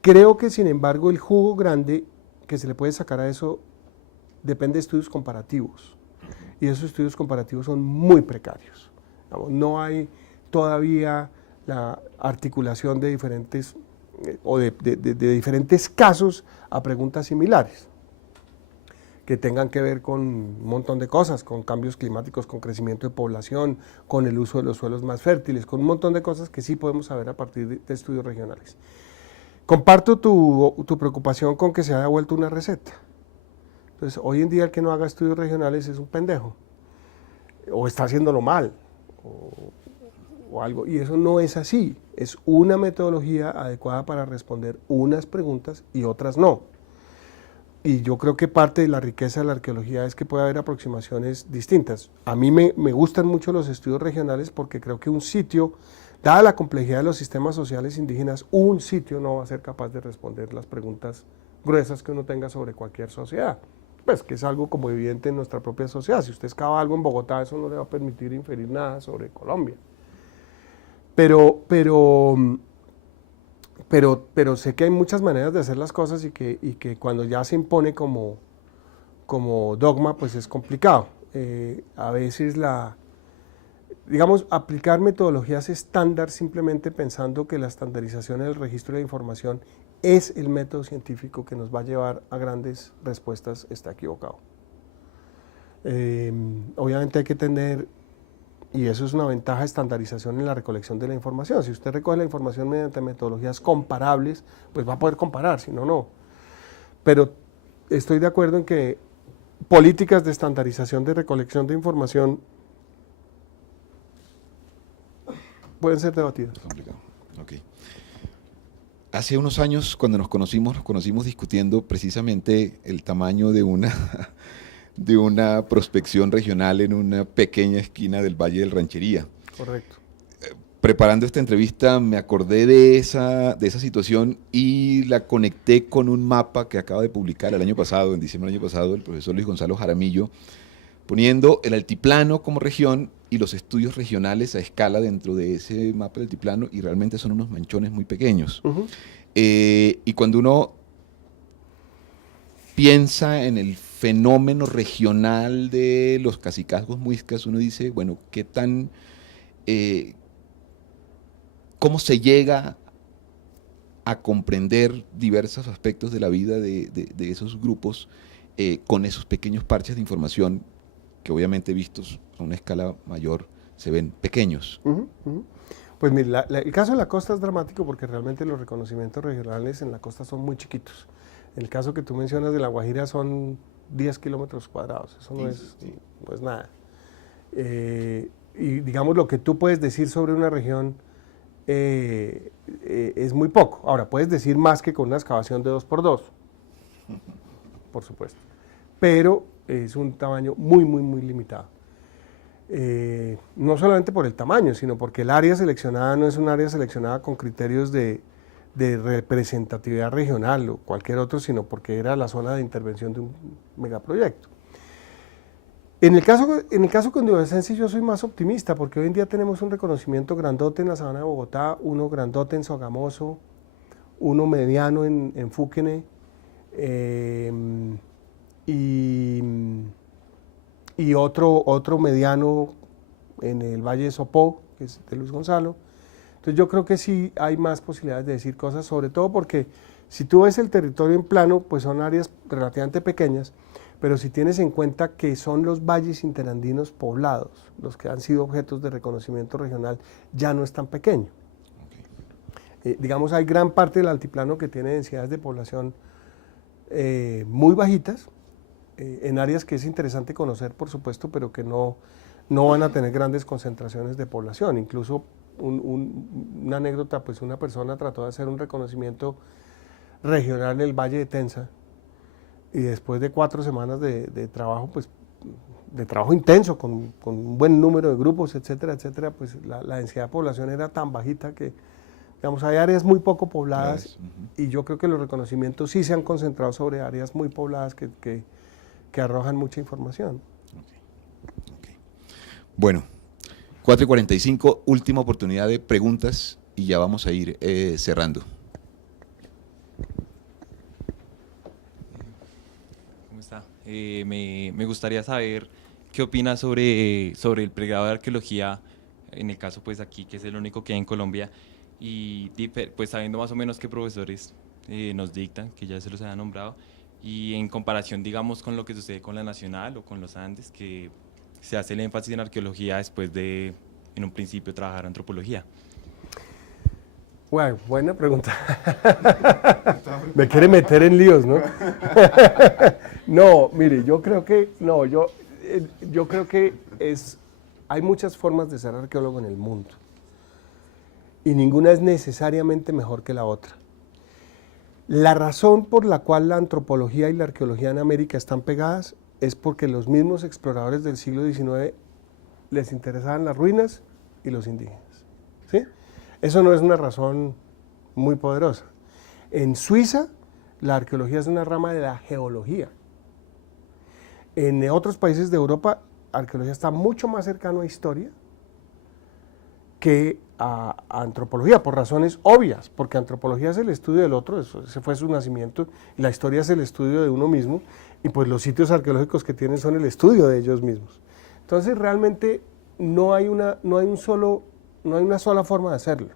Creo que, sin embargo, el jugo grande que se le puede sacar a eso depende de estudios comparativos, y esos estudios comparativos son muy precarios. Digamos, no hay todavía la articulación de diferentes diferentes casos a preguntas similares que tengan que ver con un montón de cosas, con cambios climáticos, con crecimiento de población, con el uso de los suelos más fértiles, con un montón de cosas que sí podemos saber a partir de estudios regionales. Comparto tu preocupación con que se haya vuelto una receta. Entonces, hoy en día el que no haga estudios regionales es un pendejo, o está haciéndolo mal, o algo, y eso no es así. Es una metodología adecuada para responder unas preguntas y otras no. Y yo creo que parte de la riqueza de la arqueología es que puede haber aproximaciones distintas. A mí me gustan mucho los estudios regionales porque creo que un sitio, dada la complejidad de los sistemas sociales indígenas, un sitio no va a ser capaz de responder las preguntas gruesas que uno tenga sobre cualquier sociedad. Pues que es algo como evidente en nuestra propia sociedad. Si usted excava algo en Bogotá, eso no le va a permitir inferir nada sobre Colombia. Pero sé que hay muchas maneras de hacer las cosas y que cuando ya se impone como dogma, pues es complicado. A veces digamos, aplicar metodologías estándar simplemente pensando que la estandarización del registro de la información es el método científico que nos va a llevar a grandes respuestas está equivocado. Obviamente hay que tener, y eso es una ventaja, estandarización en la recolección de la información. Si usted recoge la información mediante metodologías comparables, pues va a poder comparar, si no, no. Pero estoy de acuerdo en que políticas de estandarización de recolección de información pueden ser debatidas. Es complicado. Okay. Hace unos años, cuando nos conocimos discutiendo precisamente el tamaño de una prospección regional en una pequeña esquina del Valle del Ranchería. Correcto. Preparando esta entrevista me acordé de esa situación y la conecté con un mapa que acaba de publicar el año pasado, en diciembre del año pasado, el profesor Luis Gonzalo Jaramillo, poniendo el altiplano como región y los estudios regionales a escala dentro de ese mapa del altiplano, y realmente son unos manchones muy pequeños. Y cuando uno piensa en el fenómeno regional de los cacicazgos muiscas, uno dice, bueno, ¿cómo se llega a comprender diversos aspectos de la vida de esos grupos con esos pequeños parches de información que obviamente vistos a una escala mayor se ven pequeños? Pues mire, el caso de la costa es dramático porque realmente los reconocimientos regionales en la costa son muy chiquitos. En el caso que tú mencionas de La Guajira son 10 kilómetros cuadrados, eso no es nada. Y digamos lo que tú puedes decir sobre una región es muy poco. Ahora, puedes decir más que con una excavación de 2×2, por supuesto, pero es un tamaño muy, muy, muy limitado. No solamente por el tamaño, sino porque el área seleccionada no es un área seleccionada con criterios de representatividad regional o cualquier otro, sino porque era la zona de intervención de un megaproyecto. En el caso cundiboyacense yo soy más optimista, porque hoy en día tenemos un reconocimiento grandote en la sabana de Bogotá, uno grandote en Sogamoso, uno mediano en Fúquene, y otro mediano en el Valle de Sopó, que es de Luis Gonzalo. Entonces yo creo que sí hay más posibilidades de decir cosas, sobre todo porque si tú ves el territorio en plano, pues son áreas relativamente pequeñas, pero si tienes en cuenta que son los valles interandinos poblados, los que han sido objetos de reconocimiento regional, ya no es tan pequeño. Digamos, hay gran parte del altiplano que tiene densidades de población muy bajitas, en áreas que es interesante conocer, por supuesto, pero que no van a tener grandes concentraciones de población. Incluso una anécdota, pues una persona trató de hacer un reconocimiento regional en el Valle de Tensa, y después de 4 semanas de trabajo, pues de trabajo intenso, con un buen número de grupos, etcétera, etcétera, pues la densidad de población era tan bajita que, digamos, hay áreas muy poco pobladas, y yo creo que los reconocimientos sí se han concentrado sobre áreas muy pobladas que arrojan mucha información. Bueno, 4:45, última oportunidad de preguntas y ya vamos a ir cerrando. ¿Cómo está? Me gustaría saber qué opina sobre el pregrado de arqueología, en el caso pues aquí, que es el único que hay en Colombia, y pues sabiendo más o menos qué profesores nos dictan, que ya se los había nombrado, y en comparación, digamos, con lo que sucede con la Nacional o con los Andes, que se hace el énfasis en arqueología después de, en un principio, trabajar antropología. Bueno, buena pregunta. Me quiere meter en líos, ¿no? No, mire, yo creo que hay muchas formas de ser arqueólogo en el mundo, y ninguna es necesariamente mejor que la otra. La razón por la cual la antropología y la arqueología en América están pegadas es porque los mismos exploradores del siglo XIX les interesaban las ruinas y los indígenas, ¿sí? Eso no es una razón muy poderosa. En Suiza, la arqueología es una rama de la geología. En otros países de Europa, arqueología está mucho más cercano a historia que a antropología, por razones obvias, porque antropología es el estudio del otro, ese fue su nacimiento, y la historia es el estudio de uno mismo, y pues los sitios arqueológicos que tienen son el estudio de ellos mismos. Entonces realmente no hay una sola forma de hacerlo,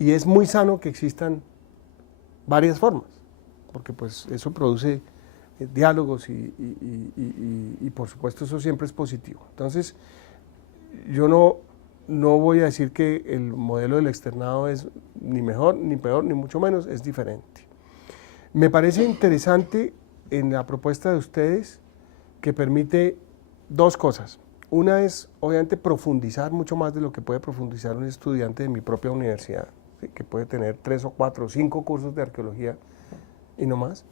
y es muy sano que existan varias formas, porque pues eso produce diálogos y por supuesto eso siempre es positivo. Entonces yo no voy a decir que el modelo del externado es ni mejor, ni peor, ni mucho menos, es diferente. Me parece interesante en la propuesta de ustedes que permite dos cosas. Una es, obviamente, profundizar mucho más de lo que puede profundizar un estudiante de mi propia universidad, ¿sí? Que puede tener 3 o 4 o 5 cursos de arqueología y no más.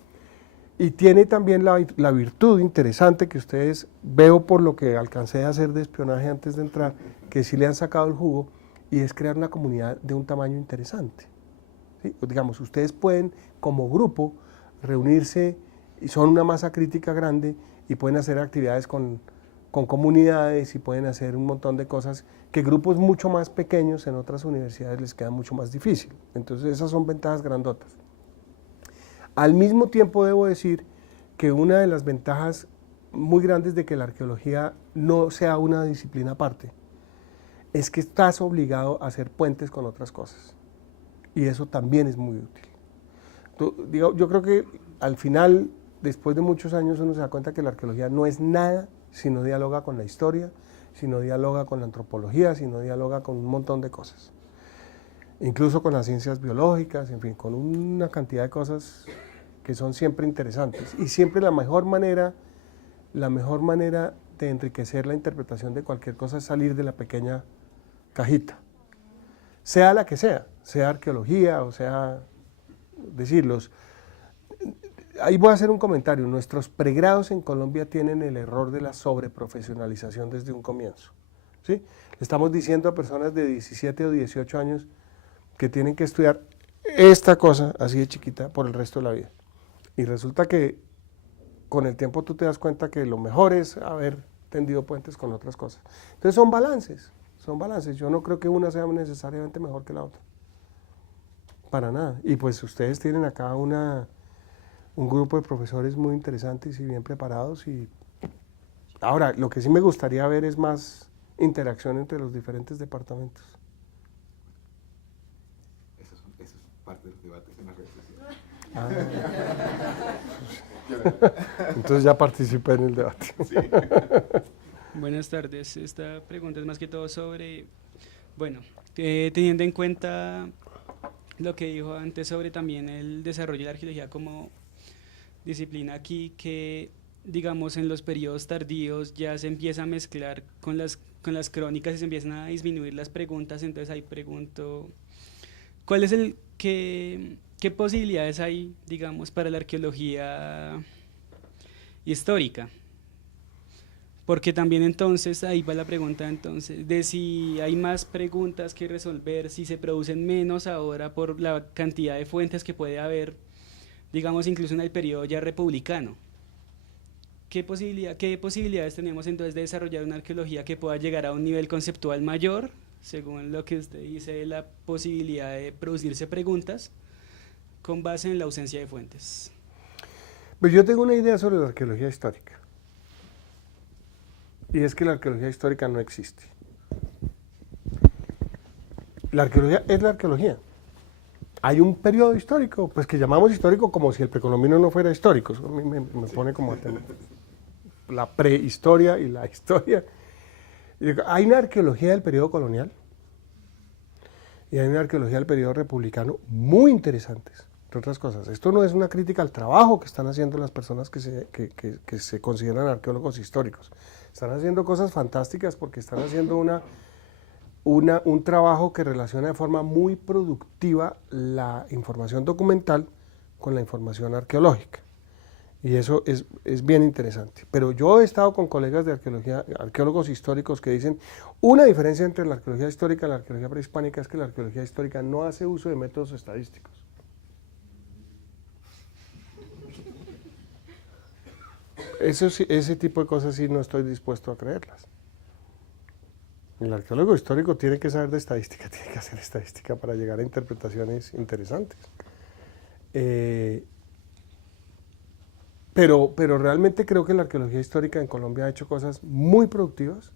Y tiene también la virtud interesante que ustedes, veo por lo que alcancé a hacer de espionaje antes de entrar, que sí le han sacado el jugo, y es crear una comunidad de un tamaño interesante, ¿sí? Digamos, ustedes pueden como grupo reunirse, y son una masa crítica grande, y pueden hacer actividades con comunidades, y pueden hacer un montón de cosas que grupos mucho más pequeños en otras universidades les queda mucho más difícil. Entonces esas son ventajas grandotas. Al mismo tiempo debo decir que una de las ventajas muy grandes de que la arqueología no sea una disciplina aparte es que estás obligado a hacer puentes con otras cosas, y eso también es muy útil. Yo creo que al final, después de muchos años, uno se da cuenta que la arqueología no es nada si no dialoga con la historia, si no dialoga con la antropología, si no dialoga con un montón de cosas. incluso con las ciencias biológicas, en fin, con una cantidad de cosas que son siempre interesantes. Y siempre la mejor manera de enriquecer la interpretación de cualquier cosa es salir de la pequeña cajita, sea la que sea arqueología o sea, decirlos. Ahí voy a hacer un comentario, nuestros pregrados en Colombia tienen el error de la sobreprofesionalización desde un comienzo, ¿sí? Le estamos diciendo a personas de 17 o 18 años que tienen que estudiar esta cosa así de chiquita por el resto de la vida. Y resulta que con el tiempo tú te das cuenta que lo mejor es haber tendido puentes con otras cosas. Entonces son balances. Yo no creo que una sea necesariamente mejor que la otra. Para nada. Y pues ustedes tienen acá un grupo de profesores muy interesantes y bien preparados. Y ahora, lo que sí me gustaría ver es más interacción entre los diferentes departamentos. Eso es parte de los debates en las redes sociales. Entonces ya participé en el debate. Sí. Buenas tardes. Esta pregunta es más que todo sobre, bueno, teniendo en cuenta lo que dijo antes sobre también el desarrollo de la arqueología como disciplina aquí, que digamos en los periodos tardíos ya se empieza a mezclar con las crónicas y se empiezan a disminuir las preguntas, entonces ahí pregunto, ¿cuál es qué posibilidades hay, digamos, para la arqueología histórica? Porque también entonces, ahí va la pregunta entonces, de si hay más preguntas que resolver, si se producen menos ahora por la cantidad de fuentes que puede haber, digamos, incluso en el periodo ya republicano. ¿Qué posibilidades tenemos entonces de desarrollar una arqueología que pueda llegar a un nivel conceptual mayor, según lo que usted dice de la posibilidad de producirse preguntas, con base en la ausencia de fuentes? Pues yo tengo una idea sobre la arqueología histórica. Y es que la arqueología histórica no existe. La arqueología es la arqueología. Hay un periodo histórico, pues que llamamos histórico como si el precolombino no fuera histórico. Eso a mí me pone como a tener la prehistoria y la historia. Y digo, hay una arqueología del periodo colonial y hay una arqueología del periodo republicano muy interesantes, entre otras cosas. Esto no es una crítica al trabajo que están haciendo las personas que se consideran arqueólogos históricos. Están haciendo cosas fantásticas porque están haciendo un trabajo que relaciona de forma muy productiva la información documental con la información arqueológica. Y eso es bien interesante. Pero yo he estado con colegas de arqueología, arqueólogos históricos que dicen una diferencia entre la arqueología histórica y la arqueología prehispánica es que la arqueología histórica no hace uso de métodos estadísticos. Ese tipo de cosas sí no estoy dispuesto a creerlas. El arqueólogo histórico tiene que saber de estadística, tiene que hacer estadística para llegar a interpretaciones interesantes. Pero realmente creo que la arqueología histórica en Colombia ha hecho cosas muy productivas,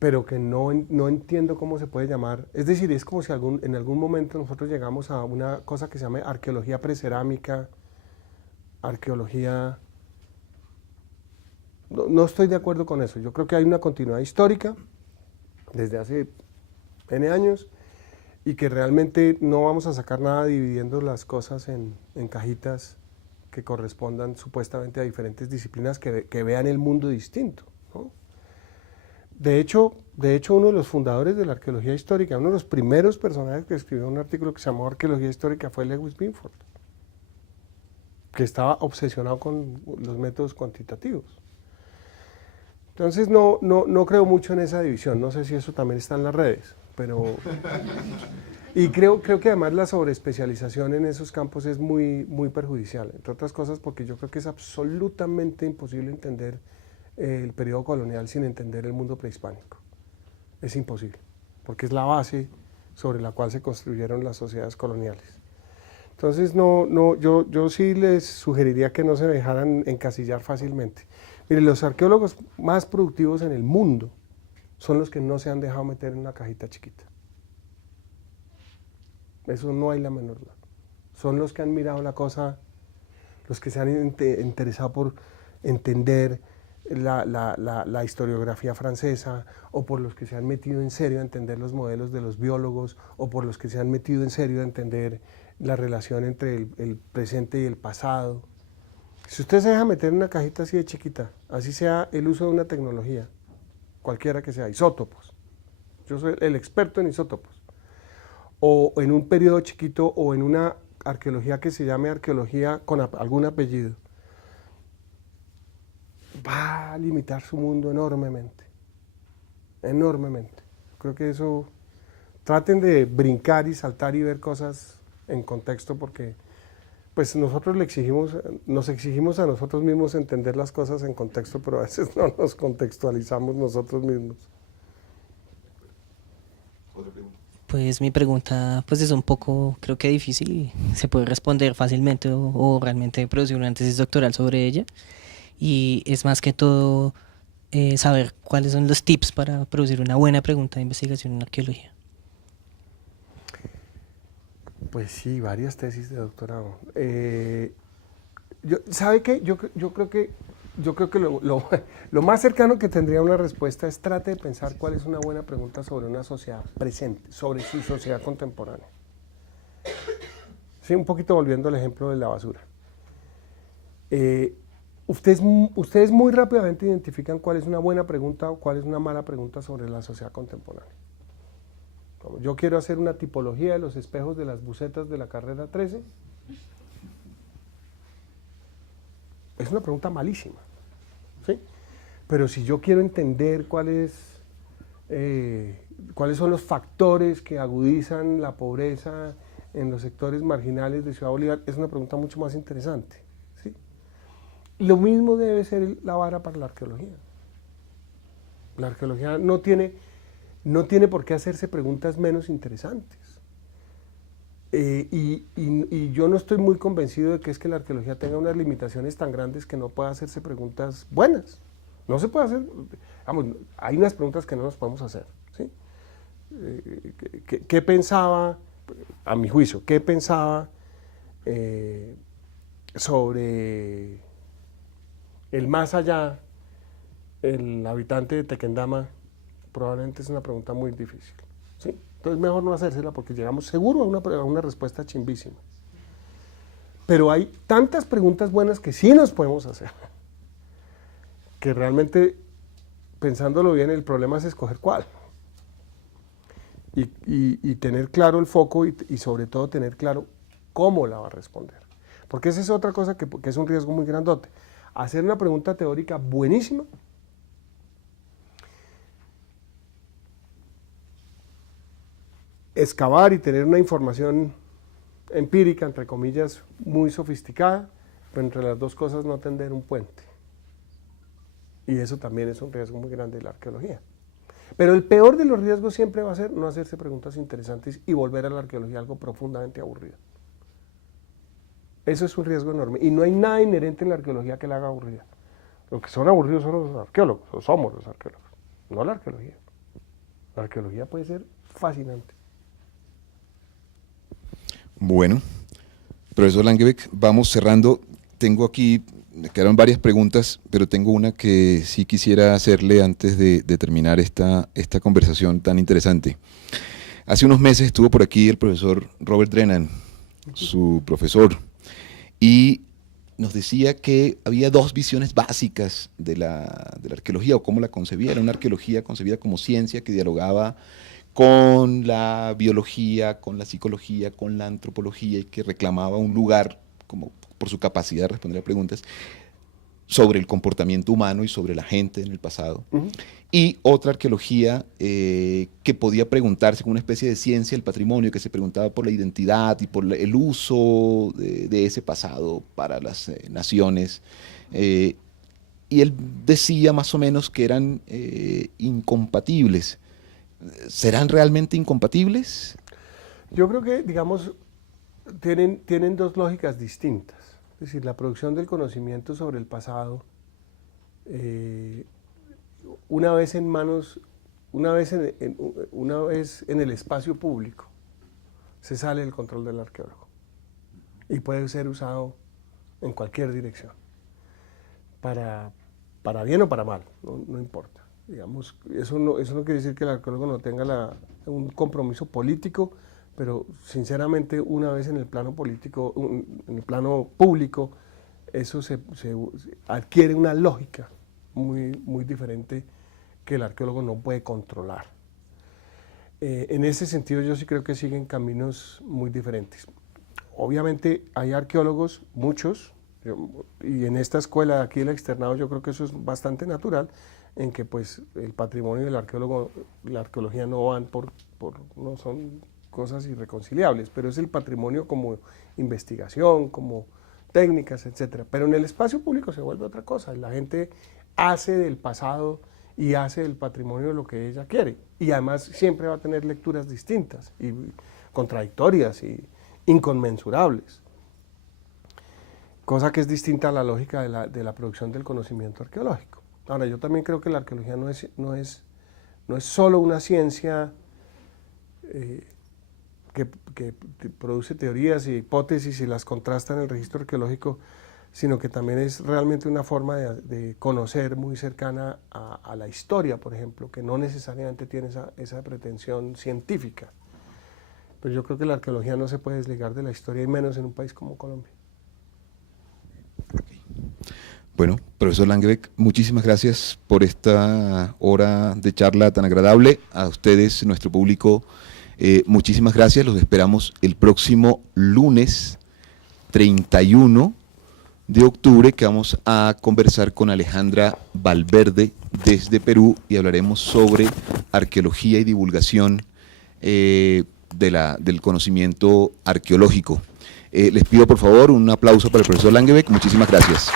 pero que no entiendo cómo se puede llamar. Es decir, es como si en algún momento nosotros llegamos a una cosa que se llama arqueología precerámica, arqueología... No estoy de acuerdo con eso. Yo creo que hay una continuidad histórica desde hace N años y que realmente no vamos a sacar nada dividiendo las cosas en cajitas que correspondan supuestamente a diferentes disciplinas que vean el mundo distinto, ¿no? De hecho, uno de los fundadores de la arqueología histórica, uno de los primeros personajes que escribió un artículo que se llamó Arqueología Histórica fue Lewis Binford, que estaba obsesionado con los métodos cuantitativos. Entonces no creo mucho en esa división, no sé si eso también está en las redes, pero... Y creo que además la sobreespecialización en esos campos es muy perjudicial, entre otras cosas porque yo creo que es absolutamente imposible entender el periodo colonial sin entender el mundo prehispánico. Es imposible, porque es la base sobre la cual se construyeron las sociedades coloniales. Entonces yo sí les sugeriría que no se dejaran encasillar fácilmente. Mire, los arqueólogos más productivos en el mundo son los que no se han dejado meter en una cajita chiquita. Eso no hay la menor duda. Son los que han mirado la cosa, los que se han interesado por entender la historiografía francesa, o por los que se han metido en serio a entender los modelos de los biólogos, o por los que se han metido en serio a entender la relación entre el presente y el pasado. Si usted se deja meter en una cajita así de chiquita, así sea el uso de una tecnología, cualquiera que sea, isótopos, yo soy el experto en isótopos, o en un periodo chiquito, o en una arqueología que se llame arqueología con algún apellido, va a limitar su mundo enormemente, enormemente. Creo que eso, traten de brincar y saltar y ver cosas en contexto, porque pues nosotros nos exigimos a nosotros mismos entender las cosas en contexto, pero a veces no nos contextualizamos nosotros mismos. Pues mi pregunta pues es un poco, creo que difícil y se puede responder fácilmente o realmente producir una tesis doctoral sobre ella. Y es más que todo saber cuáles son los tips para producir una buena pregunta de investigación en arqueología. Pues sí, varias tesis de doctorado. ¿Sabe qué? Yo creo que lo más cercano que tendría a una respuesta es trate de pensar cuál es una buena pregunta sobre una sociedad presente, sobre su sociedad contemporánea. Sí, un poquito volviendo al ejemplo de la basura. Ustedes muy rápidamente identifican cuál es una buena pregunta o cuál es una mala pregunta sobre la sociedad contemporánea. Como yo quiero hacer una tipología de los espejos de las bucetas de la carrera 13. Es una pregunta malísima, ¿sí? Pero si yo quiero entender cuáles son los factores que agudizan la pobreza en los sectores marginales de Ciudad Bolívar, es una pregunta mucho más interesante, ¿sí? Lo mismo debe ser la vara para la arqueología. La arqueología no tiene por qué hacerse preguntas menos interesantes. Y yo no estoy muy convencido de que es que la arqueología tenga unas limitaciones tan grandes que no pueda hacerse preguntas buenas. No se puede hacer, vamos, hay unas preguntas que no nos podemos hacer, ¿sí? ¿Qué pensaba, a mi juicio, qué pensaba sobre el más allá el habitante de Tequendama? Probablemente es una pregunta muy difícil, ¿sí? Entonces mejor no hacérsela porque llegamos seguro a una respuesta chimbísima. Pero hay tantas preguntas buenas que sí nos podemos hacer, que realmente, pensándolo bien, el problema es escoger cuál. Y tener claro el foco y sobre todo tener claro cómo la va a responder. Porque esa es otra cosa que es un riesgo muy grandote. Hacer una pregunta teórica buenísima, excavar y tener una información empírica, entre comillas, muy sofisticada, pero entre las dos cosas no tender un puente. Y eso también es un riesgo muy grande de la arqueología. Pero el peor de los riesgos siempre va a ser no hacerse preguntas interesantes y volver a la arqueología algo profundamente aburrido. Eso es un riesgo enorme. Y no hay nada inherente en la arqueología que la haga aburrida. Los que son aburridos son los arqueólogos, o somos los arqueólogos, no la arqueología. La arqueología puede ser fascinante. Bueno, profesor Langebeck, vamos cerrando. Tengo aquí, me quedaron varias preguntas, pero tengo una que sí quisiera hacerle antes de terminar esta conversación tan interesante. Hace unos meses estuvo por aquí el profesor Robert Drennan, su profesor, y nos decía que había dos visiones básicas de la arqueología, o cómo la concebía. Era una arqueología concebida como ciencia que dialogaba con la biología, con la psicología, con la antropología, y que reclamaba un lugar, como por su capacidad de responder a preguntas, sobre el comportamiento humano y sobre la gente en el pasado. Y otra arqueología que podía preguntarse como una especie de ciencia del patrimonio, que se preguntaba por la identidad y por el uso de ese pasado para las naciones. Y él decía más o menos que eran incompatibles. ¿Serán realmente incompatibles? Yo creo que, digamos, tienen dos lógicas distintas. Es decir, la producción del conocimiento sobre el pasado, una vez en el espacio público, se sale del control del arqueólogo y puede ser usado en cualquier dirección para para bien o para mal, no importa. Digamos, eso no quiere decir que el arqueólogo no tenga un compromiso político, pero sinceramente una vez en el plano político, en el plano público, eso se adquiere una lógica muy diferente que el arqueólogo no puede controlar. En ese sentido yo sí creo que siguen caminos muy diferentes. Obviamente hay arqueólogos, muchos, y en esta escuela de aquí el externado yo creo que eso es bastante natural, en que pues el patrimonio del arqueólogo, la arqueología no van no son cosas irreconciliables, pero es el patrimonio como investigación, como técnicas, etcétera. Pero en el espacio público se vuelve otra cosa, la gente hace del pasado y hace del patrimonio lo que ella quiere, y además siempre va a tener lecturas distintas y contradictorias y inconmensurables, cosa que es distinta a la lógica de la producción del conocimiento arqueológico. Ahora, yo también creo que la arqueología no es solo una ciencia que produce teorías y hipótesis y las contrasta en el registro arqueológico, sino que también es realmente una forma de conocer muy cercana a la historia, por ejemplo, que no necesariamente tiene esa pretensión científica. Pero yo creo que la arqueología no se puede desligar de la historia, y menos en un país como Colombia. Bueno, profesor Langebeck, muchísimas gracias por esta hora de charla tan agradable. A ustedes, nuestro público, muchísimas gracias. Los esperamos el próximo lunes 31 de octubre, que vamos a conversar con Alejandra Valverde desde Perú y hablaremos sobre arqueología y divulgación del conocimiento arqueológico. Les pido por favor un aplauso para el profesor Langebeck. Muchísimas gracias.